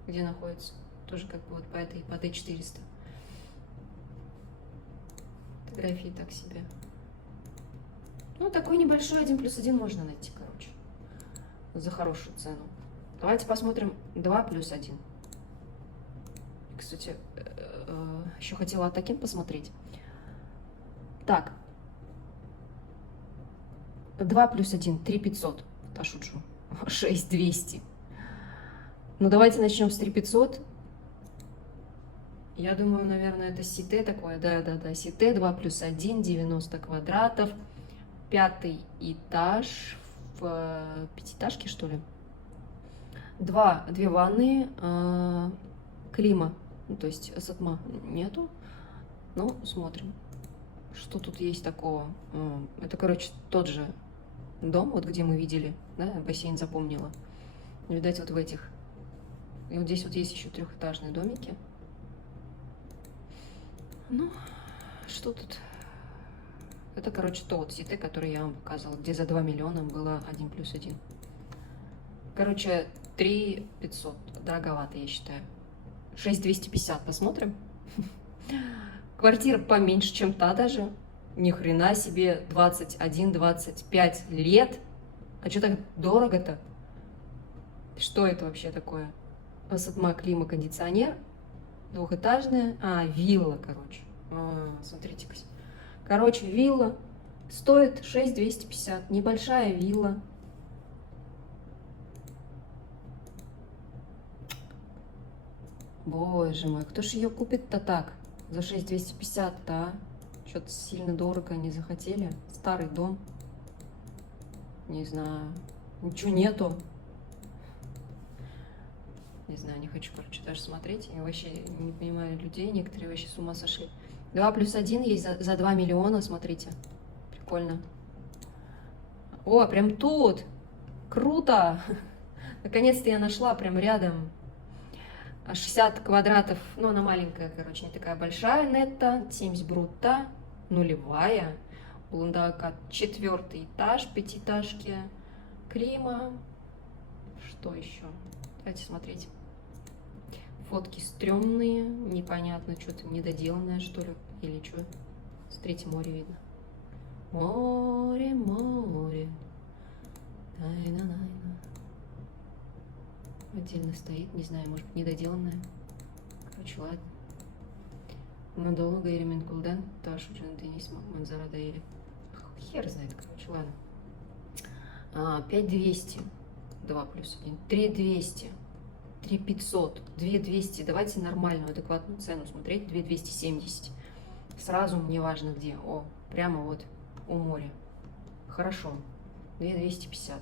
где находится. Тоже как бы вот по Т400. Фотографии так себе. Ну, такой небольшой 1+1 можно найти, короче. За хорошую цену. Давайте посмотрим 2+1. Кстати, еще хотела таким посмотреть. Так. 2+1, 3 500 в Ташуджу. 6 200. Ну, давайте начнем с 3500. Я думаю, наверное, это Сите такое. Да, Сите 2+1, 90 квадратов. 5-й этаж в пятиэтажке, что ли? Две ванны, клима. Ну, то есть сатма нету. Ну, смотрим, что тут есть такого. Это, короче, тот же дом, вот где мы видели, да, бассейн запомнила. Видать, вот в этих. И вот здесь вот есть еще трехэтажные домики. Ну, что тут? Это, короче, тот Сите, который я вам показывала, где за 2 миллиона было 1+1. Короче, 3500. Дороговато, я считаю. 6250 посмотрим. Квартира поменьше, чем та даже. Ни хрена себе, 21-25 лет. А что так дорого-то? Что это вообще такое? Сатма, клима, кондиционер. Двухэтажная. Вилла, короче. Смотрите-ка. Короче, вилла стоит 6250. Небольшая вилла. Боже мой, кто ж ее купит-то так? За 6250-то, а? Что-то сильно дорого не захотели. Старый дом. Не знаю. Ничего нету. Не знаю, не хочу, короче, даже смотреть. Я вообще не понимаю людей. Некоторые вообще с ума сошли. 2+1 есть за 2 миллиона, смотрите. Прикольно. О, прям тут. Круто. Наконец-то я нашла прям рядом. 60 квадратов, ну она маленькая, короче, не такая большая, нетто, 70 брутто, нулевая, Уландака, 4-й этаж, пятиэтажки, клима, что еще? Давайте смотреть. Фотки стрёмные, непонятно, что-то недоделанное, что ли, или что. Смотрите, море видно. Море, море, тайна-найна. Отдельно стоит, не знаю, может быть, недоделанная. Короче, ладно. Надолго или Минкулден, Ташу, Джон Денис, Манзарада или... Хер знает, короче, ладно. 5200, 2+1, 3200, 3500, 2200. Давайте нормальную, адекватную цену смотреть. 2270. Сразу мне важно где. О, прямо вот у моря. Хорошо. 2250.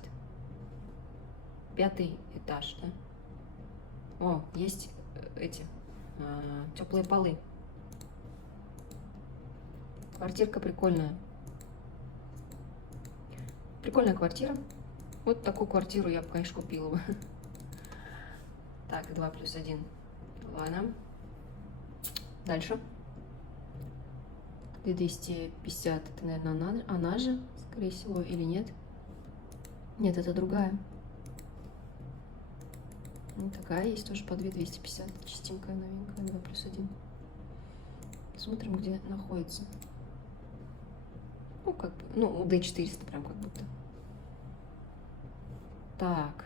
5-й этаж, да? О, есть эти теплые полы. Квартирка прикольная. Прикольная квартира. Вот такую квартиру я бы, конечно, купила бы. Так, 2+1. Ладно. Дальше. 2250. Это, наверное, она же, скорее всего, или нет? Нет, это другая. Ну, такая есть тоже по 2250. Чистенькая, новенькая, 2+1. Смотрим, где находится. Ну, как бы, ну, D400 прям как будто. Так,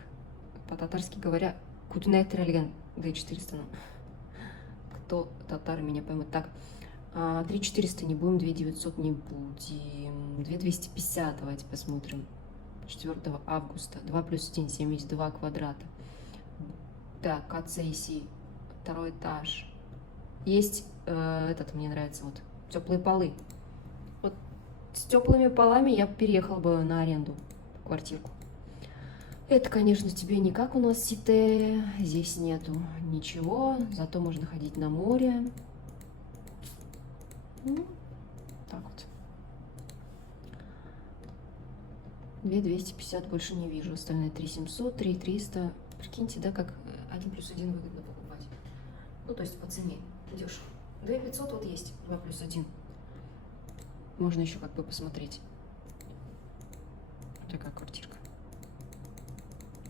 по-татарски говоря, Кутнет Рельген D400. Ну, кто татары меня поймут. Так, 3400 не будем, 2900 не будем. 2250 давайте посмотрим. 4 августа. 2+1, 72 квадрата. Так, АЦСИ, 2-й этаж. Есть этот, мне нравится, вот, теплые полы. Вот с теплыми полами я переехал бы на аренду квартирку. Это, конечно, тебе не как у нас Сите. Здесь нету ничего, зато можно ходить на море. Ну, так вот. 2250 больше не вижу. Остальные 3700, 3300. Прикиньте, да, как 1+1 выгодно покупать. Ну, то есть по цене дешево. 2500 вот есть, 2+1. Можно еще как бы посмотреть. Вот такая квартирка.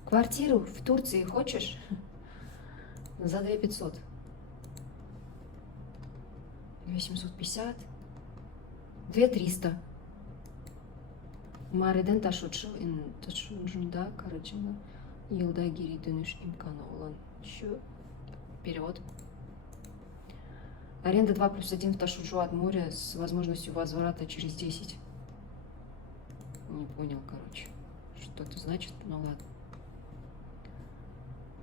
Квартиру в Турции хочешь? За 2500. 2750. 2300. Мариден Ташуджу, да, короче, Елда Гири Дыныш Имкана Улан. Еще перевод. Аренда 2+1 в Ташуджу от моря с возможностью возврата через 10. Не понял, короче, что это значит, ну ладно.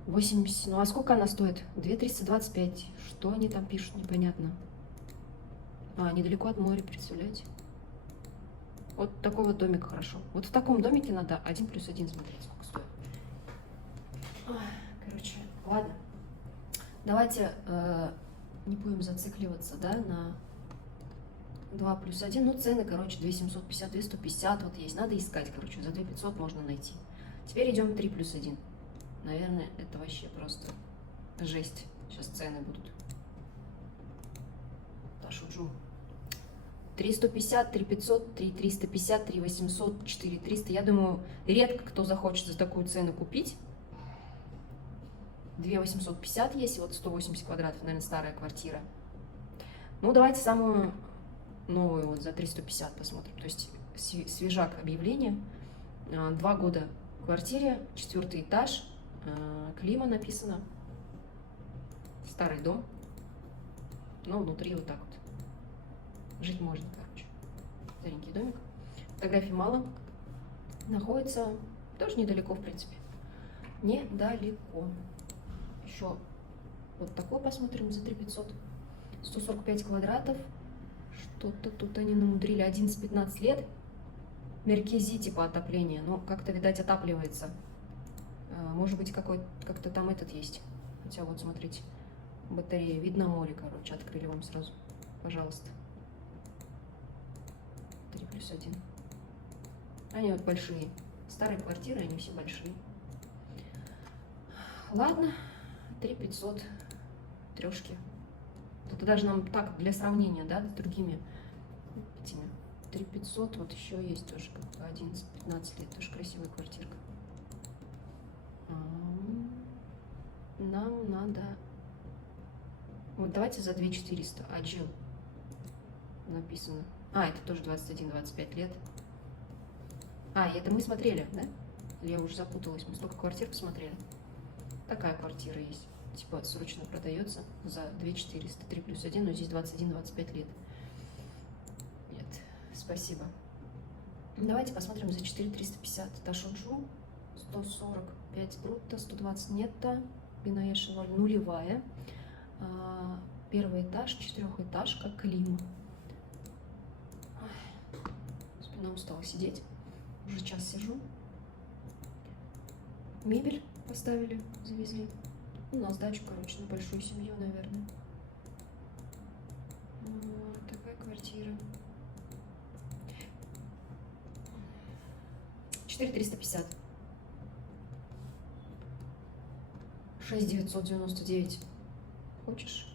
80. Ну а сколько она стоит? 2325. Что они там пишут, непонятно. А, недалеко от моря, представляете? Вот такой вот домик хорошо. Вот в таком домике надо 1+1 смотреть, сколько стоит. Ой, короче, ладно. Давайте не будем зацикливаться, да, на 2+1. Ну, цены, короче, 2750, 2150 вот есть. Надо искать, короче, за 2500 можно найти. Теперь идем 3+1. Наверное, это вообще просто жесть. Сейчас цены будут. Да, шучу. 3150, 3500, 3350, 3800, 4300. Я думаю, редко кто захочет за такую цену купить. 2850 есть, вот 180 квадратов, наверное, старая квартира. Ну, давайте самую новую вот за 350 посмотрим. То есть свежак объявление. 2 года в квартире, 4-й этаж, клима написано. Старый дом. Но внутри вот так вот. Жить можно, короче. Старенький домик. Фотографий мало. Находится тоже недалеко, в принципе. Недалеко. Еще вот такой посмотрим за 3500. 145 квадратов. Что-то тут они намудрили. 11-15 лет. Меркези типа отопления. Но как-то, видать, отапливается. Может быть, как-то там этот есть. Хотя вот, смотрите, батарея. Видно море, короче. Открыли вам сразу. Пожалуйста. 3+1. Они вот большие. Старые квартиры, они все большие. Ладно. 3500. Трешки. Это даже нам так, для сравнения, да, с другими этими. 3500. Вот еще есть тоже как-то 11-15 лет. Тоже красивая квартирка. Нам надо... Вот давайте за 2400. Agile написано. А, это тоже 21-25 лет. А, это мы смотрели, да? Или я уже запуталась? Мы столько квартир посмотрели. Такая квартира есть. Типа срочно продается за 2400. 3+1, но здесь 21-25 лет. Нет, спасибо. Давайте посмотрим за 4350. Ташуджу. 145 брутто, 120 нетто. Бинаешева нулевая. Первый этаж, 4-этажка, клим. Спина устала сидеть. Уже час сижу. Мебель поставили, завезли. Ну, на сдачу, короче, на большую семью, наверное. Вот такая квартира. 4350. 6999. Хочешь?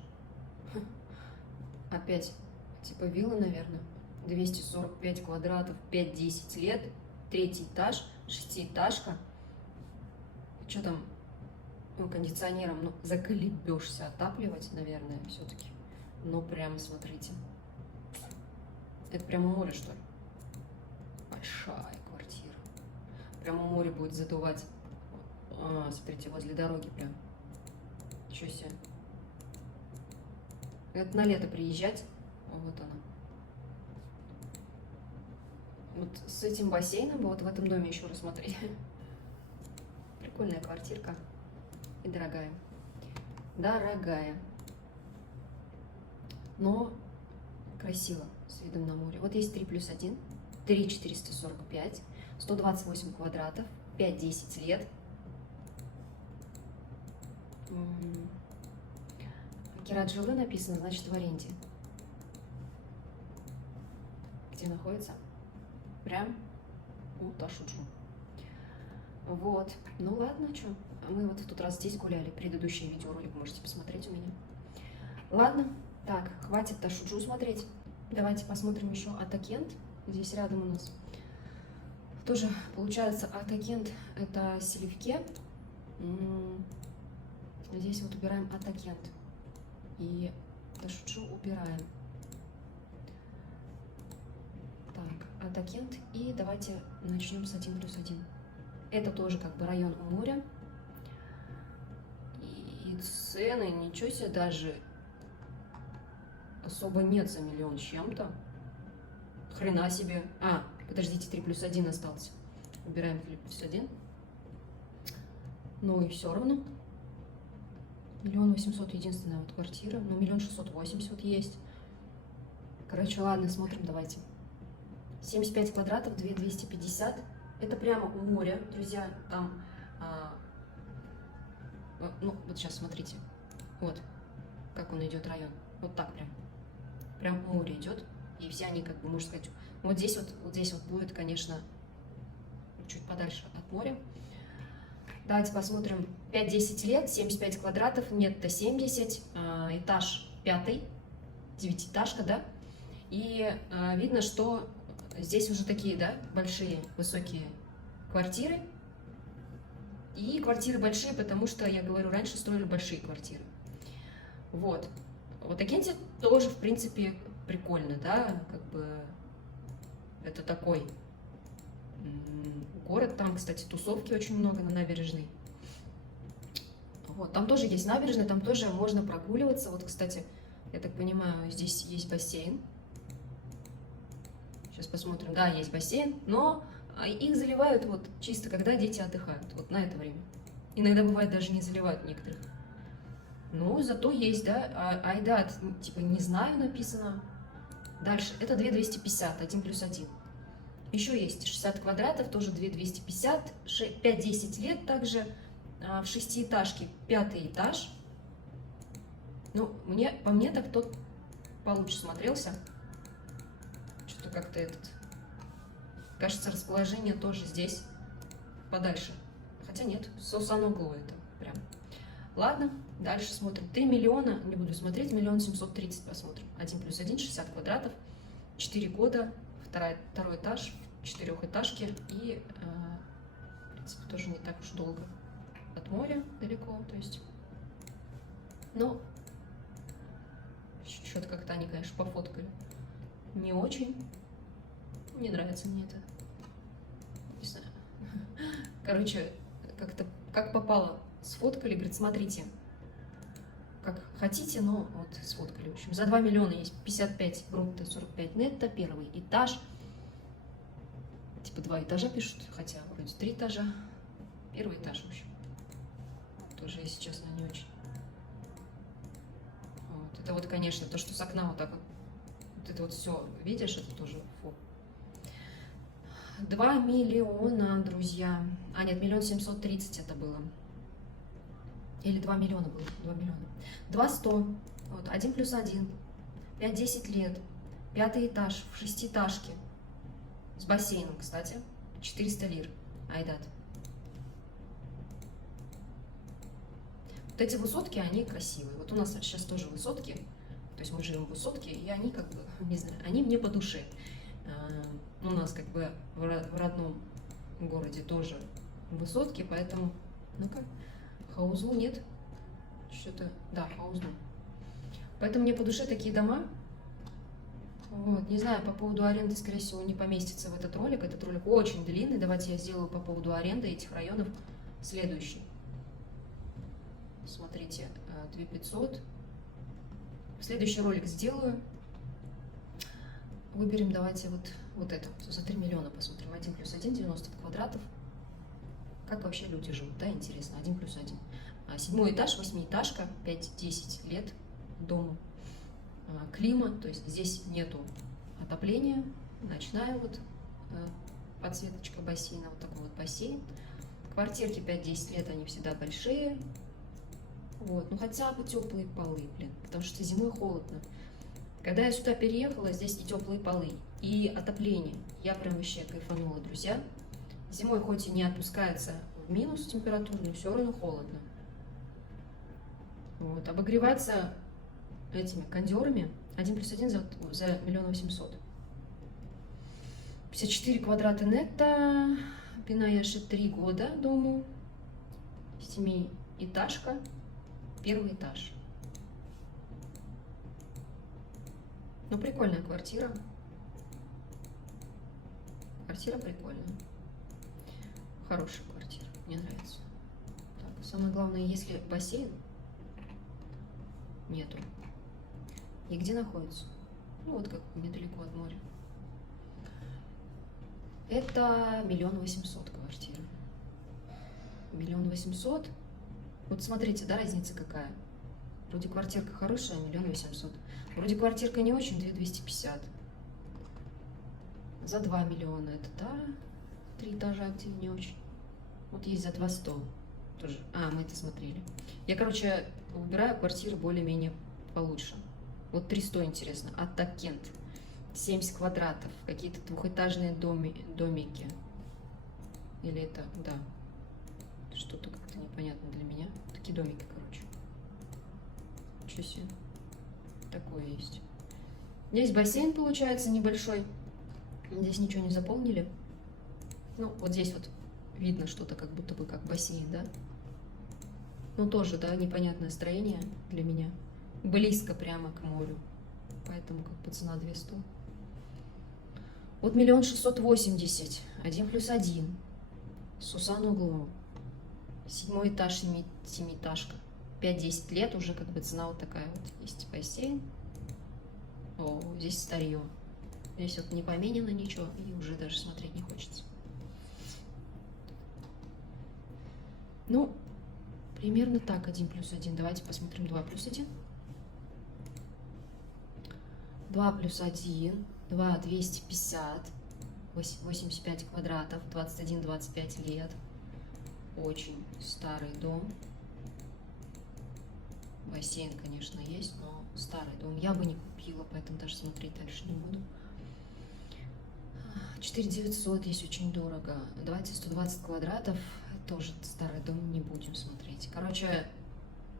Опять, типа вилла, наверное. 245 квадратов, 5-10 лет. 3-й этаж, 6-этажка. Что там? Ну, кондиционером, ну, заколебешься отапливать, наверное, все-таки. Ну, прямо смотрите. Это прямо море, что ли? Большая квартира. Прямо море будет задувать. Смотрите, возле дороги прям. Ничего себе. Это на лето приезжать. Вот она. Вот с этим бассейном бы вот в этом доме еще рассмотреть. Прикольная квартирка. И дорогая. Дорогая. Но красиво, с видом на море. Вот есть 3+1. 3445. 128 квадратов. 5-10 лет. Кираджилы написано, значит, в аренде. Где находится? Прям у Ташуджу. Вот. Ну ладно, что? Мы вот в тот раз здесь гуляли. Предыдущий видеоролик можете посмотреть у меня. Ладно. Так, хватит Ташуджу смотреть. Давайте посмотрим еще Атакент. Здесь рядом у нас. Тоже получается Атакент — это Селивке. Здесь вот убираем Атакент. И Ташуджу убираем. Так, Атакент. И давайте начнем с 1+1. Это тоже как бы район у моря. И цены, ничего себе, даже особо нет за миллион с чем-то. Хрена себе. А, подождите, 3+1 остался. Убираем 3+1. Ну и все равно. Миллион 800 единственная вот квартира. Ну, 1 680 000 есть. Короче, ладно, смотрим, давайте. 75 квадратов, 2250. Это прямо у моря, друзья. Там, ну, вот сейчас смотрите. Вот, как он идет район. Вот так прям. Прям у моря идет. И все они, как бы, можно сказать, вот здесь вот будет, конечно, чуть подальше от моря. Давайте посмотрим. 5-10 лет, 75 квадратов, нет-то 70, этаж 5, 9-этажка, да? И видно, что здесь уже такие, да, большие, высокие квартиры. И квартиры большие, потому что, я говорю, раньше строили большие квартиры. Вот. Вот Окинти тоже, в принципе, прикольно, да, как бы это такой город, там, кстати, тусовки очень много на набережной. Вот, там тоже есть набережная, там тоже можно прогуливаться. Вот, кстати, я так понимаю, здесь есть бассейн. Сейчас посмотрим. Да, есть бассейн, но их заливают вот чисто, когда дети отдыхают, вот на это время. Иногда бывает даже не заливают некоторых. Ну, зато есть, да, Айдат, типа, не знаю, написано. Дальше, это 2250, 1+1. Еще есть 60 квадратов, тоже 2250, 5-10 лет также, в 6-этажке 5-й этаж. Ну, по мне так тот получше смотрелся. Что-то как-то кажется, расположение тоже здесь подальше. Хотя нет, Сосаногло это прям. Ладно, дальше смотрим. 3 миллиона, не буду смотреть, 1 730 000 посмотрим. 1+1, 60 квадратов, 4 года, второй этаж, 4-этажки. И, в принципе, тоже не так уж долго от моря далеко, то есть. Но что-то как-то они, конечно, пофоткали. Не очень. Не нравится мне это. Не знаю. Короче, как-то как попало. Сфоткали, говорит, смотрите, как хотите, но вот сфоткали. В общем, за 2 миллиона есть 55 брутто, 45 нетто, 1-й этаж. Типа 2 этажа пишут, хотя вроде 3 этажа. 1-й этаж, в общем. Тоже, если честно, не очень. Вот. Это вот, конечно, то, что с окна вот так вот это вот все, видишь, это тоже фу. 2 миллиона, друзья. А, нет, 1 730 000 это было. Или 2 миллиона было, 2 миллиона. 200, вот, 1+1, 5-10 лет, 5-й этаж, в 6-этажке, с бассейном, кстати, 400 лир, Айдат. Вот эти высотки, они красивые. Вот у нас сейчас тоже высотки, то есть мы живем в высотке, и они как бы, не знаю, они мне по душе. У нас как бы в родном городе тоже высотки, поэтому, ну-ка, Хаузлу нет, что-то, да, Хаузлу. Поэтому мне по душе такие дома. Вот, не знаю, по поводу аренды, скорее всего, не поместится в этот ролик. Этот ролик очень длинный. Давайте я сделаю по поводу аренды этих районов следующий. Смотрите, 2500. Следующий ролик сделаю. Выберем, давайте вот это. За 3 миллиона посмотрим. 1+1, 90 квадратов. Как вообще люди живут, да, интересно. 1+1. 7-й этаж, 8-этажка, 5-10 лет дому. Климат, то есть здесь нету отопления. Ночная вот подсветочка бассейна, вот такой вот бассейн. Квартирки 5-10 лет, они всегда большие. Вот, ну хотя бы теплые полы, блин, потому что зимой холодно. Когда я сюда переехала, здесь и теплые полы, и отопление. Я прям вообще кайфанула, друзья. Зимой хоть и не опускается в минус температурный, все равно холодно. Вот, обогреваться этими кондерами 1+1 за 1 800 000. 54 квадрата нетто, Пинаяши 3 года дому, 7-этажка, 1-й этаж. Ну, прикольная квартира. Квартира прикольная. Хорошая квартира, мне нравится. Так, самое главное, если бассейн нету. И где находится? Ну, вот как недалеко от моря. Это 1 800 000 квартира. 1 800 000. Вот смотрите, да, разница какая. Вроде квартирка хорошая, 1 800 000. Вроде квартирка не очень, 2 250. За 2 миллиона это, да, 3 этажа, где не очень. Вот есть за 2 100 тоже. А, мы это смотрели. Я, короче, выбираю квартиры более-менее получше. Вот 300, интересно. Атакент. 70 квадратов. Какие-то двухэтажные домики. Или это, да. Что-то как-то непонятно для меня. Такие домики, короче. Ничего себе. Такое есть. Здесь бассейн, получается, небольшой. Здесь ничего не заполнили. Ну, вот здесь вот видно что-то, как будто бы как бассейн, да? Ну, тоже, да, непонятное строение для меня. Близко прямо к морю. Поэтому как бы цена 200. Вот 1 680 000. 1+1. Сусан углом. 7 этаж, семиэтажка. 5-10 лет уже как бы цена вот такая вот. Есть бассейн. О, здесь старье. Здесь вот не поменено ничего, и уже даже смотреть не хочется. Ну, примерно так, 1+1. Давайте посмотрим 2+1. 2+1. 2 250. 85 квадратов. 21-25 лет. Очень старый дом. Бассейн, конечно, есть, но старый дом я бы не купила, поэтому даже смотреть дальше не буду. 4 900 есть, очень дорого. Давайте 120 квадратов, тоже старый дом, не будем смотреть. Короче,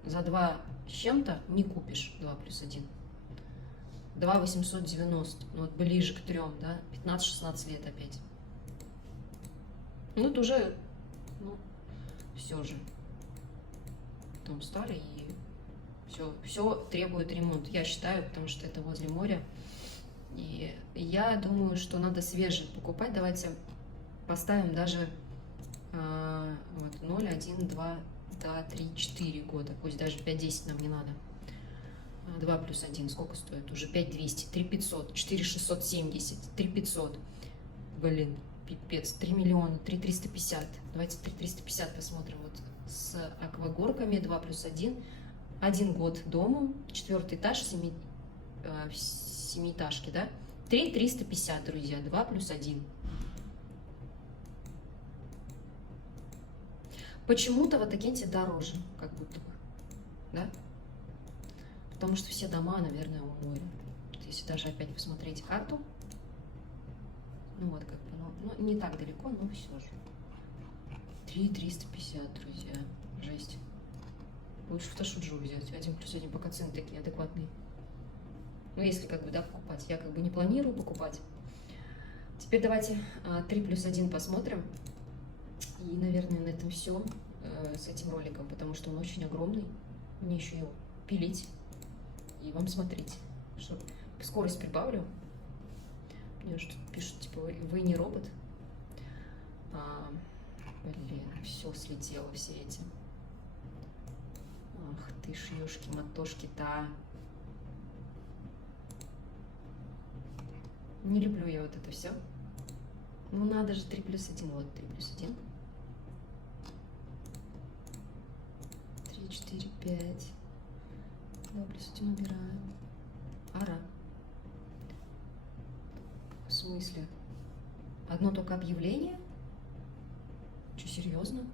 за 2 с чем-то не купишь 2+1. 2 890, ну вот ближе к 3, да, 15-16 лет опять. Ну это уже, ну, все же. Дом старый и все требует ремонта, я считаю, потому что это возле моря. И я думаю, что надо свежий покупать. Давайте поставим даже вот, 0, 1, 2, 3, 4 года. Пусть даже 5-10 нам не надо. 2+1 сколько стоит? Уже 5200, 3500, 4670, 3500. Блин, пипец. 3 миллиона, 3350. Давайте 3350 посмотрим. Вот с аквагорками 2+1. 1 год дому, 4 этаж, семиэтажки, да? 3350, друзья, 2+1. Почему-то в Атакенте дороже, как будто бы, да? Потому что все дома, наверное, у моря. Если даже опять посмотреть карту, ну вот как бы, ну не так далеко, но все же. 3350, друзья, жесть. Лучше в Ташуджу взять, 1+1, пока цены такие адекватные. Ну, если как бы, да, покупать. Я как бы не планирую покупать. Теперь давайте 3+1 посмотрим. И, наверное, на этом все с этим роликом, потому что он очень огромный. Мне еще его пилить и вам смотреть. Что, скорость прибавлю. Мне что пишут, типа, вы не робот. Блин, все слетело, все эти. Ах ты ж, ёшки-матошки-то. Не люблю я вот это все. Ну надо же 3+1. Вот 3+1. 3, 4, 5. 2+1 убираем. Ара. В смысле? Одно только объявление? Что, серьезно?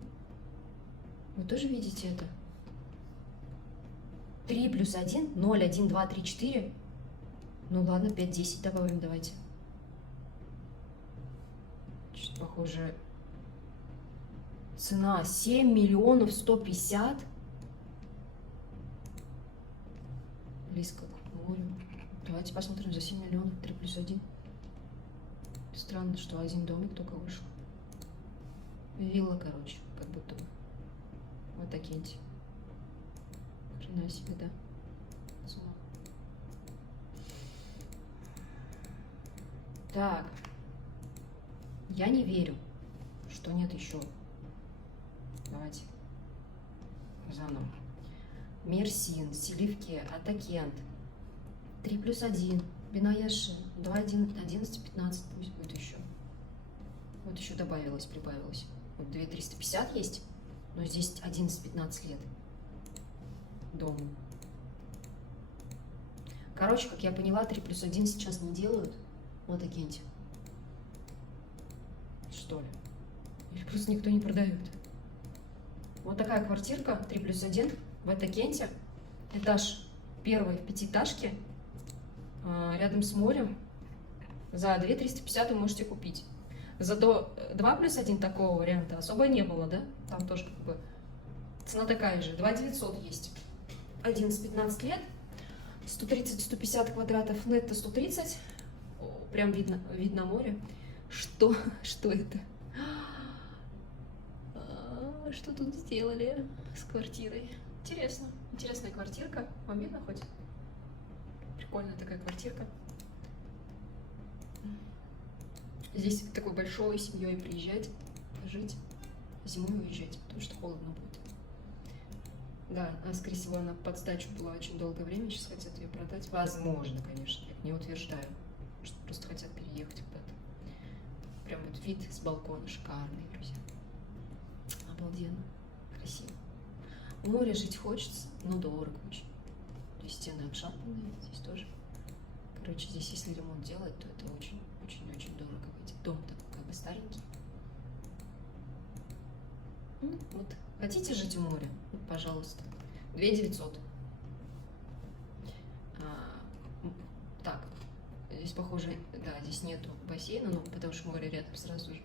Вы тоже видите это? 3+1, 0, 1, 2, 3, 4. Ну ладно, 5, 10 добавим, давайте. Что-то похоже. Цена 7 150 000. Близко к морю. Давайте посмотрим за 7 миллионов 3+1. Странно, что один домик только вышел. Вилла, короче, как будто бы. Вот такие. Хрена себе, да? Цена. Так. Я не верю, что нет еще. Давайте. Заново. Мерсин, Селивке, Атакент. 3+1. Бинаеши. 2, 11, 15. Пусть будет еще. Вот еще добавилось, прибавилось. Вот 2 350 есть, но здесь 11-15 лет дому. Короче, как я поняла, 3+1 сейчас не делают в Атакенте. Что ли? Или просто никто не продает. Вот такая квартирка, 3+1 в Атакенте. Этаж первый в пятиэтажке, рядом с морем. За 2 350 вы можете купить. Зато 2+1 такого варианта особо не было, да? Там тоже как бы цена такая же. 2 900 есть. 11-15 лет. 130-150 квадратов, нетто 130. Прям видно, видно море. Что это? Что тут сделали с квартирой? Интересно. Интересная квартирка. Вам видно хоть? Прикольная такая квартирка. Здесь такой большой семьей приезжать, жить, зимой уезжать, потому что холодно будет. Да, скорее всего, она под сдачу была очень долгое время, сейчас хотят ее продать. Возможно, конечно, я не утверждаю, что просто хотят переехать куда-то. Прям вот вид с балкона шикарный, друзья. Обалденно, красиво. У моря жить хочется, но дорого очень. То есть стены обшарпанные, здесь тоже. Короче, здесь если ремонт делать, то это очень-очень-очень дорого выйдет. Дом такой как бы старенький. Вот, хотите жить у моря? Вот, пожалуйста. 2 900. Так, здесь похоже, да, здесь нету бассейна, ну, потому что море рядом сразу же.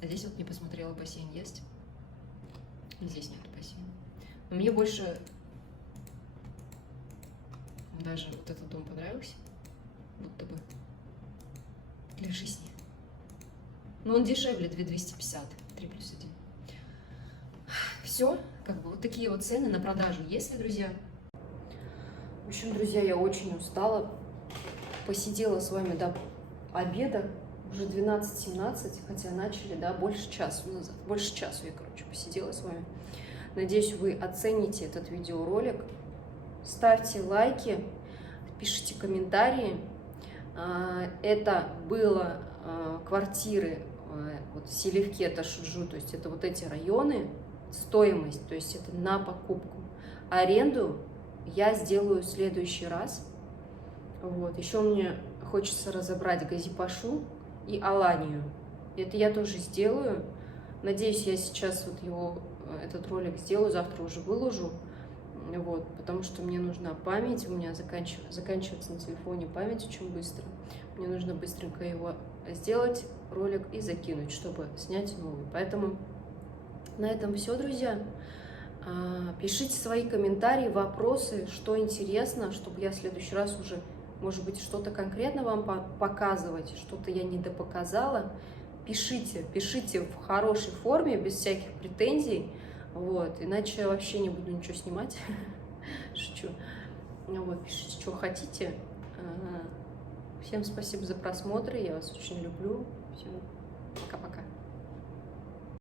А здесь вот не посмотрела, бассейн есть. И здесь нету бассейна. Но мне больше даже вот этот дом понравился. Будто бы для жизни. Но он дешевле 2 250, 3+1. Все, как бы вот такие вот цены на продажу. Если, друзья. В общем, друзья, я очень устала. Посидела с вами до обеда. Уже 12:17, хотя начали, да, больше часа назад. Больше часа я, короче, посидела с вами. Надеюсь, вы оцените этот видеоролик. Ставьте лайки, пишите комментарии. Это было квартиры вот в Селивке, Ташуджу, то есть это вот эти районы, стоимость, то есть это на покупку. Аренду я сделаю в следующий раз. Вот. Еще мне хочется разобрать Газипашу и Аланию. Это я тоже сделаю. Надеюсь, я сейчас вот этот ролик сделаю, завтра уже выложу. Вот, потому что мне нужна память, у меня заканчивается на телефоне память очень быстро. Мне нужно быстренько его сделать, ролик, и закинуть, чтобы снять новый. Поэтому на этом все, друзья. Пишите свои комментарии, вопросы, что интересно, чтобы я в следующий раз уже, может быть, что-то конкретно вам показывать, что-то я недопоказала. Пишите в хорошей форме, без всяких претензий. Вот, иначе я вообще не буду ничего снимать. Шучу. Вот, пишите, что хотите. Всем спасибо за просмотр. Я вас очень люблю. Всем пока-пока.